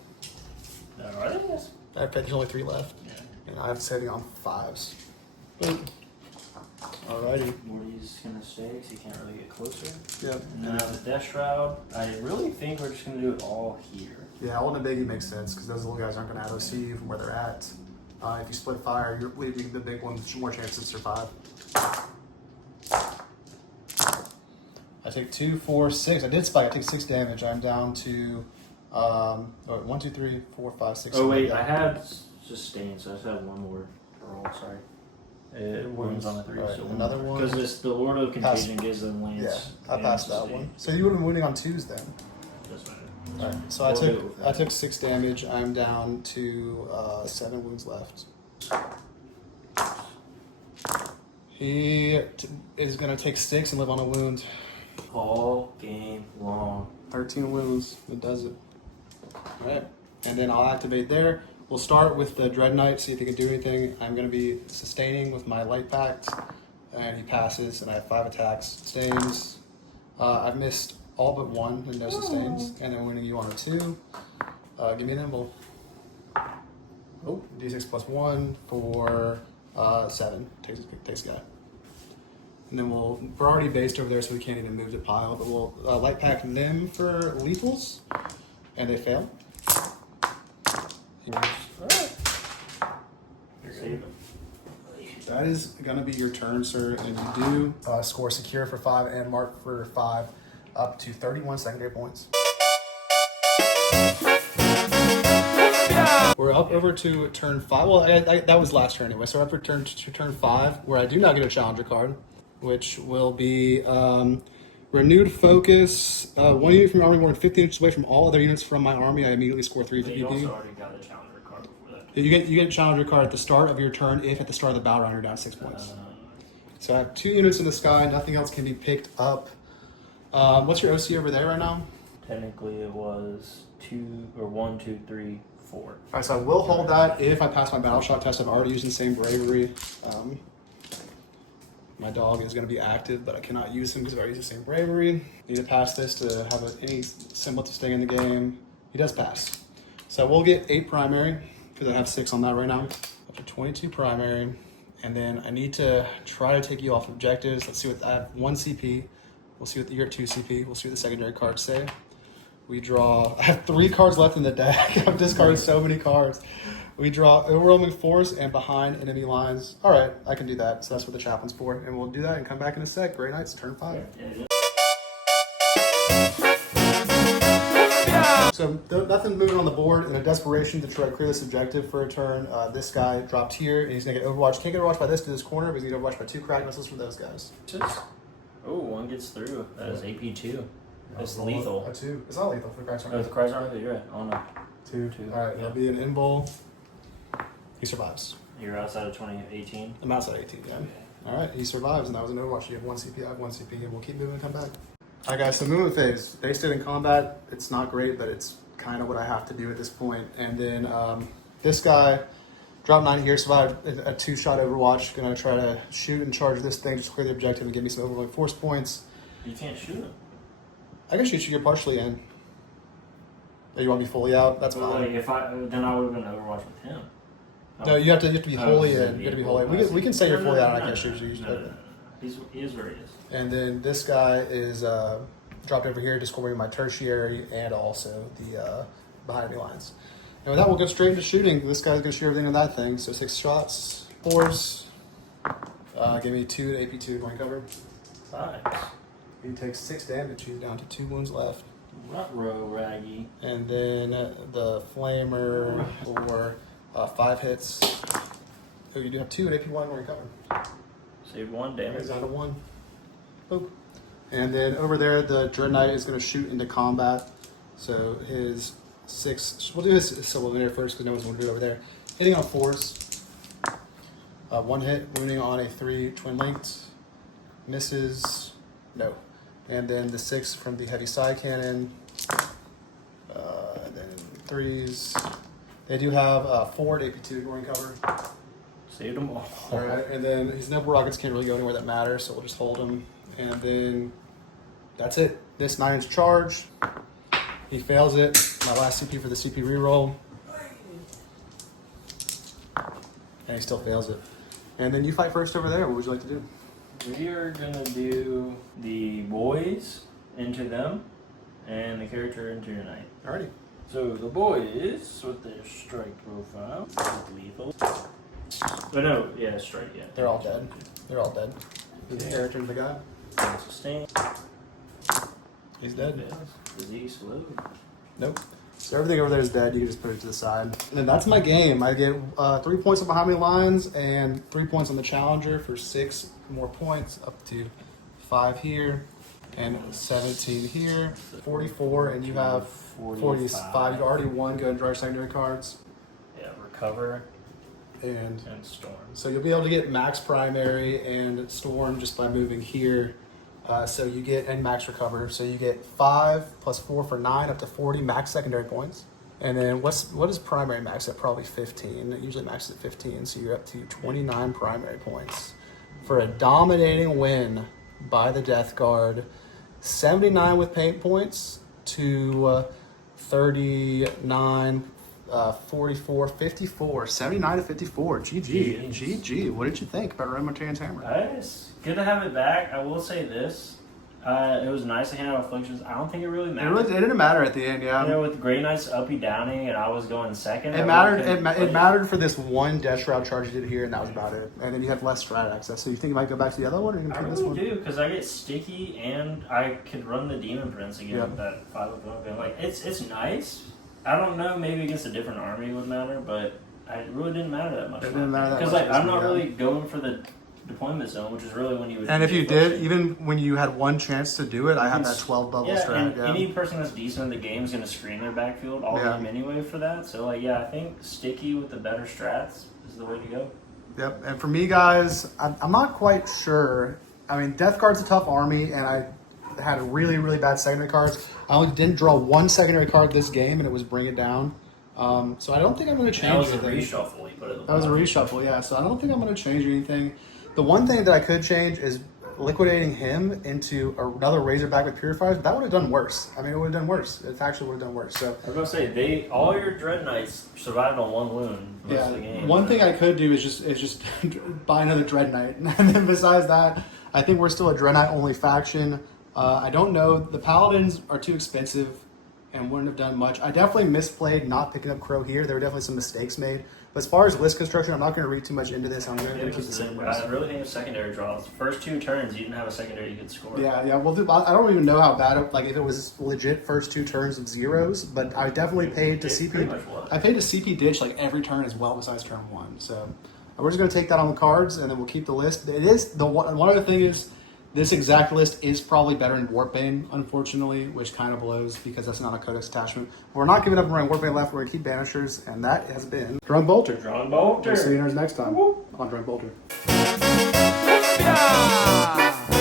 Alright, yes. There's only 3 left. Yeah. And I'm sitting on 5s. Alrighty. Morty's gonna stay because he can't really get closer. Yep. And now the Death Shroud, I really think we're just gonna do it all here. Yeah, all in the biggie makes sense because those little guys aren't going to OC you from where they're at. If you split fire, you're leaving the big ones more chance to survive. I take 2, 4, 6. I did spike. I take 6 damage. I'm down to 1, 2, 3, 4, 5, 6. Oh wait, yeah. I had sustain, so I just have 1 more roll. Sorry. Wounds on the 3. Alright, So another one. Because the Lord of Pass. Contagion gives them lance. Yeah, I and passed that sustain. one. So you would have been wounding on 2s then. Doesn't matter. Alright, so I took 6 damage. I'm down to 7 wounds left. He is going to take 6 and live on a wound. All game long. 13 wounds. It does it. Alright. And then I'll activate there. We'll start with the Dread Knight, see if he can do anything. I'm going to be sustaining with my Light Pact. And he passes, and I have 5 attacks. Sustains. I've missed all but 1 and no sustains. And then winning you on a 2. Give me an nimble. Oh, D6 plus 1 for 7. Takes guy. And then we're already based over there, so we can't even move the pile. But we'll Light Pack them for lethals. And they fail. Save them. That is going to be your turn, sir. And you do score secure for 5 and mark for 5 up to 31 secondary points. We're up over to turn 5. Well, that was last turn anyway. So we're up to turn 5, where I do not get a challenger card, which will be renewed focus. 1 unit from your army more than 15 inches away from all other units from my army. I immediately score 3 But you PvP. also already got a challenger card before that. You get a challenger card at the start of your turn if at the start of the battle round you're down 6 points. So I have 2 units in the sky. Nothing else can be picked up. What's your OC over there right now? Technically, it was 1, 2, 3, 4. All right, so I will hold that if I pass my battle shock test. I've already used the same bravery. My dog is going to be active, but I cannot use him because I've already used the same bravery. Need to pass this to have any symbol to stay in the game. He does pass. So we'll get 8 primary because I have 6 on that right now. 22 primary, and then I need to try to take you off objectives. Let's see what I have 1 CP. We'll see what you're at 2 CP. We'll see what the secondary cards say. We draw. I have 3 cards left in the deck. I've discarded so many cards. We draw overwhelming force and behind enemy lines. All right, I can do that. So that's what the chaplain's for, and we'll do that and come back in a sec. Great Knights, turn 5. So nothing moving on the board. In a desperation to try to clear this objective for a turn, this guy dropped here, and he's gonna get overwatched. Can't get overwatched by this to this corner, but he's gonna get overwatched by 2 crack missiles from those guys. Oh, 1 gets through. That is AP2. That's lethal. A 2. It's not lethal for cracks. Oh, the cracks aren't lethal. You're right. Oh no. 2. All right, that'll be an in-bowl. He survives. You're outside of 2018. I'm outside 18. Yeah. Okay. All right, he survives, and that was an overwatch. You have 1 CP. I have 1 CP, and we'll keep moving and come back. All right, guys. So movement phase. They stayed in combat. It's not great, but it's kind of what I have to do at this point. And then this guy dropped 9 here, survived a 2-shot overwatch. Gonna try to shoot and charge this thing, just clear the objective and give me some overwhelming force points. You can't shoot him. I can shoot you. You're partially in. Oh, you want me fully out? That's Well, fine. like, then I would have been Overwatch with him. No, you have to be wholly so in. You have to be yeah, wholly in. We can say you're fully out. And I can't shoot you. No. He is where he is. And then this guy is dropped over here, discording my tertiary and also the behind enemy lines. And with that, we'll go straight into shooting. This guy's going to shoot everything on that thing. So 6 shots. Force. Give me 2 to AP2 going cover. 5. He takes 6 damage. He's down to 2 wounds left. Ruh-roh, Raggy. And then the flamer for 5 hits. Oh, you do have 2 at AP1 going cover. Save 1 damage. He's down to 1. Boop. And then over there, the Dread Knight is going to shoot into combat. So his 6, we'll do his Subliminary first because no one's going to do it over there. Hitting on force. 1 hit, wounding on a 3 twin linked. Misses. No. And then the 6 from the heavy side cannon. And then 3s. They do have 4 at AP2 going cover. Saved them all. Alright, and then his Nebel rockets can't really go anywhere that matters, so we'll just hold him. And then that's it. This 9-inch charge. He fails it. My last CP for the CP reroll. And he still fails it. And then you fight first over there. What would you like to do? We are gonna do the boys into them, and the character into your knight. Alrighty. So the boys with their strike profile, lethal. But no, yeah, strike. Yeah, They're all dead. They're all dead. The character and the guy. Sustain. He's dead. Disease slow. Nope. So everything over there is dead. You can just put it to the side. And then that's my game. I get 3 points on behind me lines and 3 points on the challenger for 6 more points, up to 5 here and 17 here. 44, and you have 45. You already won. Go ahead and draw your secondary cards. Yeah, recover And storm. so you'll be able to get max primary and storm just by moving here. So you get, and max recover. So you get 5 plus 4 for 9, up to 40 max secondary points. And then what is primary max at? Probably 15. It usually maxes at 15. So you're up to 29 primary points for a dominating win by the Death Guard. 79 with paint points to 39. 44, 54, 79 to 54. GG. GG. What did you think about Mortarion's hammer? Nice. Good to have it back. I will say this. It was nice to hand out afflictions. I don't think it really mattered. It didn't matter at the end, yeah. You know, with Grey Knight's uppy downy and I was going second. It mattered. It mattered for this one Death Shroud charge you did here, and that was about it. And then you have less strat access. So you think you might go back to the other one, or you can I pick really this one? do, because I get sticky and I could run the Demon Prince again Yep. with that 5-1. Like it's nice. I don't know. Maybe against a different army it would matter, but it really didn't matter that much. It didn't matter that because much. like I'm not really going for the deployment zone, which is really when you would. And if you push did, even when you had one chance to do it, I had that 12 bubble yeah, strat. and any person that's decent in the game is going to screen their backfield all game anyway for that. So like, yeah, I think sticky with the better strats is the way to go. Yep. And for me, guys, I'm not quite sure. I mean, Death Guard's a tough army, and I had really, really bad secondary cards. I only didn't draw one secondary card this game, and it was Bring It Down. So I don't think I'm going to change That was anything. a reshuffle. You put it. That was a reshuffle, yeah. So I don't think I'm going to change anything. The one thing that I could change is liquidating him into another Razorback with Purifiers, that would have done worse. I mean, it would have done worse. It actually would have done worse. So I was gonna say all your Dread Knights survived on one wound most of the game. one thing I could do is just buy another Dread Knight, and then besides that, I think we're still a Dread Knight only faction. I don't know. The Paladins are too expensive and wouldn't have done much. I definitely misplayed not picking up Crow here. There were definitely some mistakes made. But as far as list construction, I'm not going to read too much into this. I'm going to keep the same way. I really think the secondary draws. First 2 turns, you didn't have a secondary you could score. Yeah. Well, I don't even know how bad, if it was legit first 2 turns of zeros, but I definitely paid to CP. I paid to CP ditch every turn as well besides turn 1. So we're just going to take that on the cards, and then we'll keep the list. It is the one other thing is this exact list is probably better in Warpbane, unfortunately, which kind of blows because that's not a Codex attachment. We're not giving up and running Warpbane left. We're going to keep Banishers, and that has been Drunk Bolter. Drunk Bolter. We'll see you next time on Drunk Bolter. Yeah!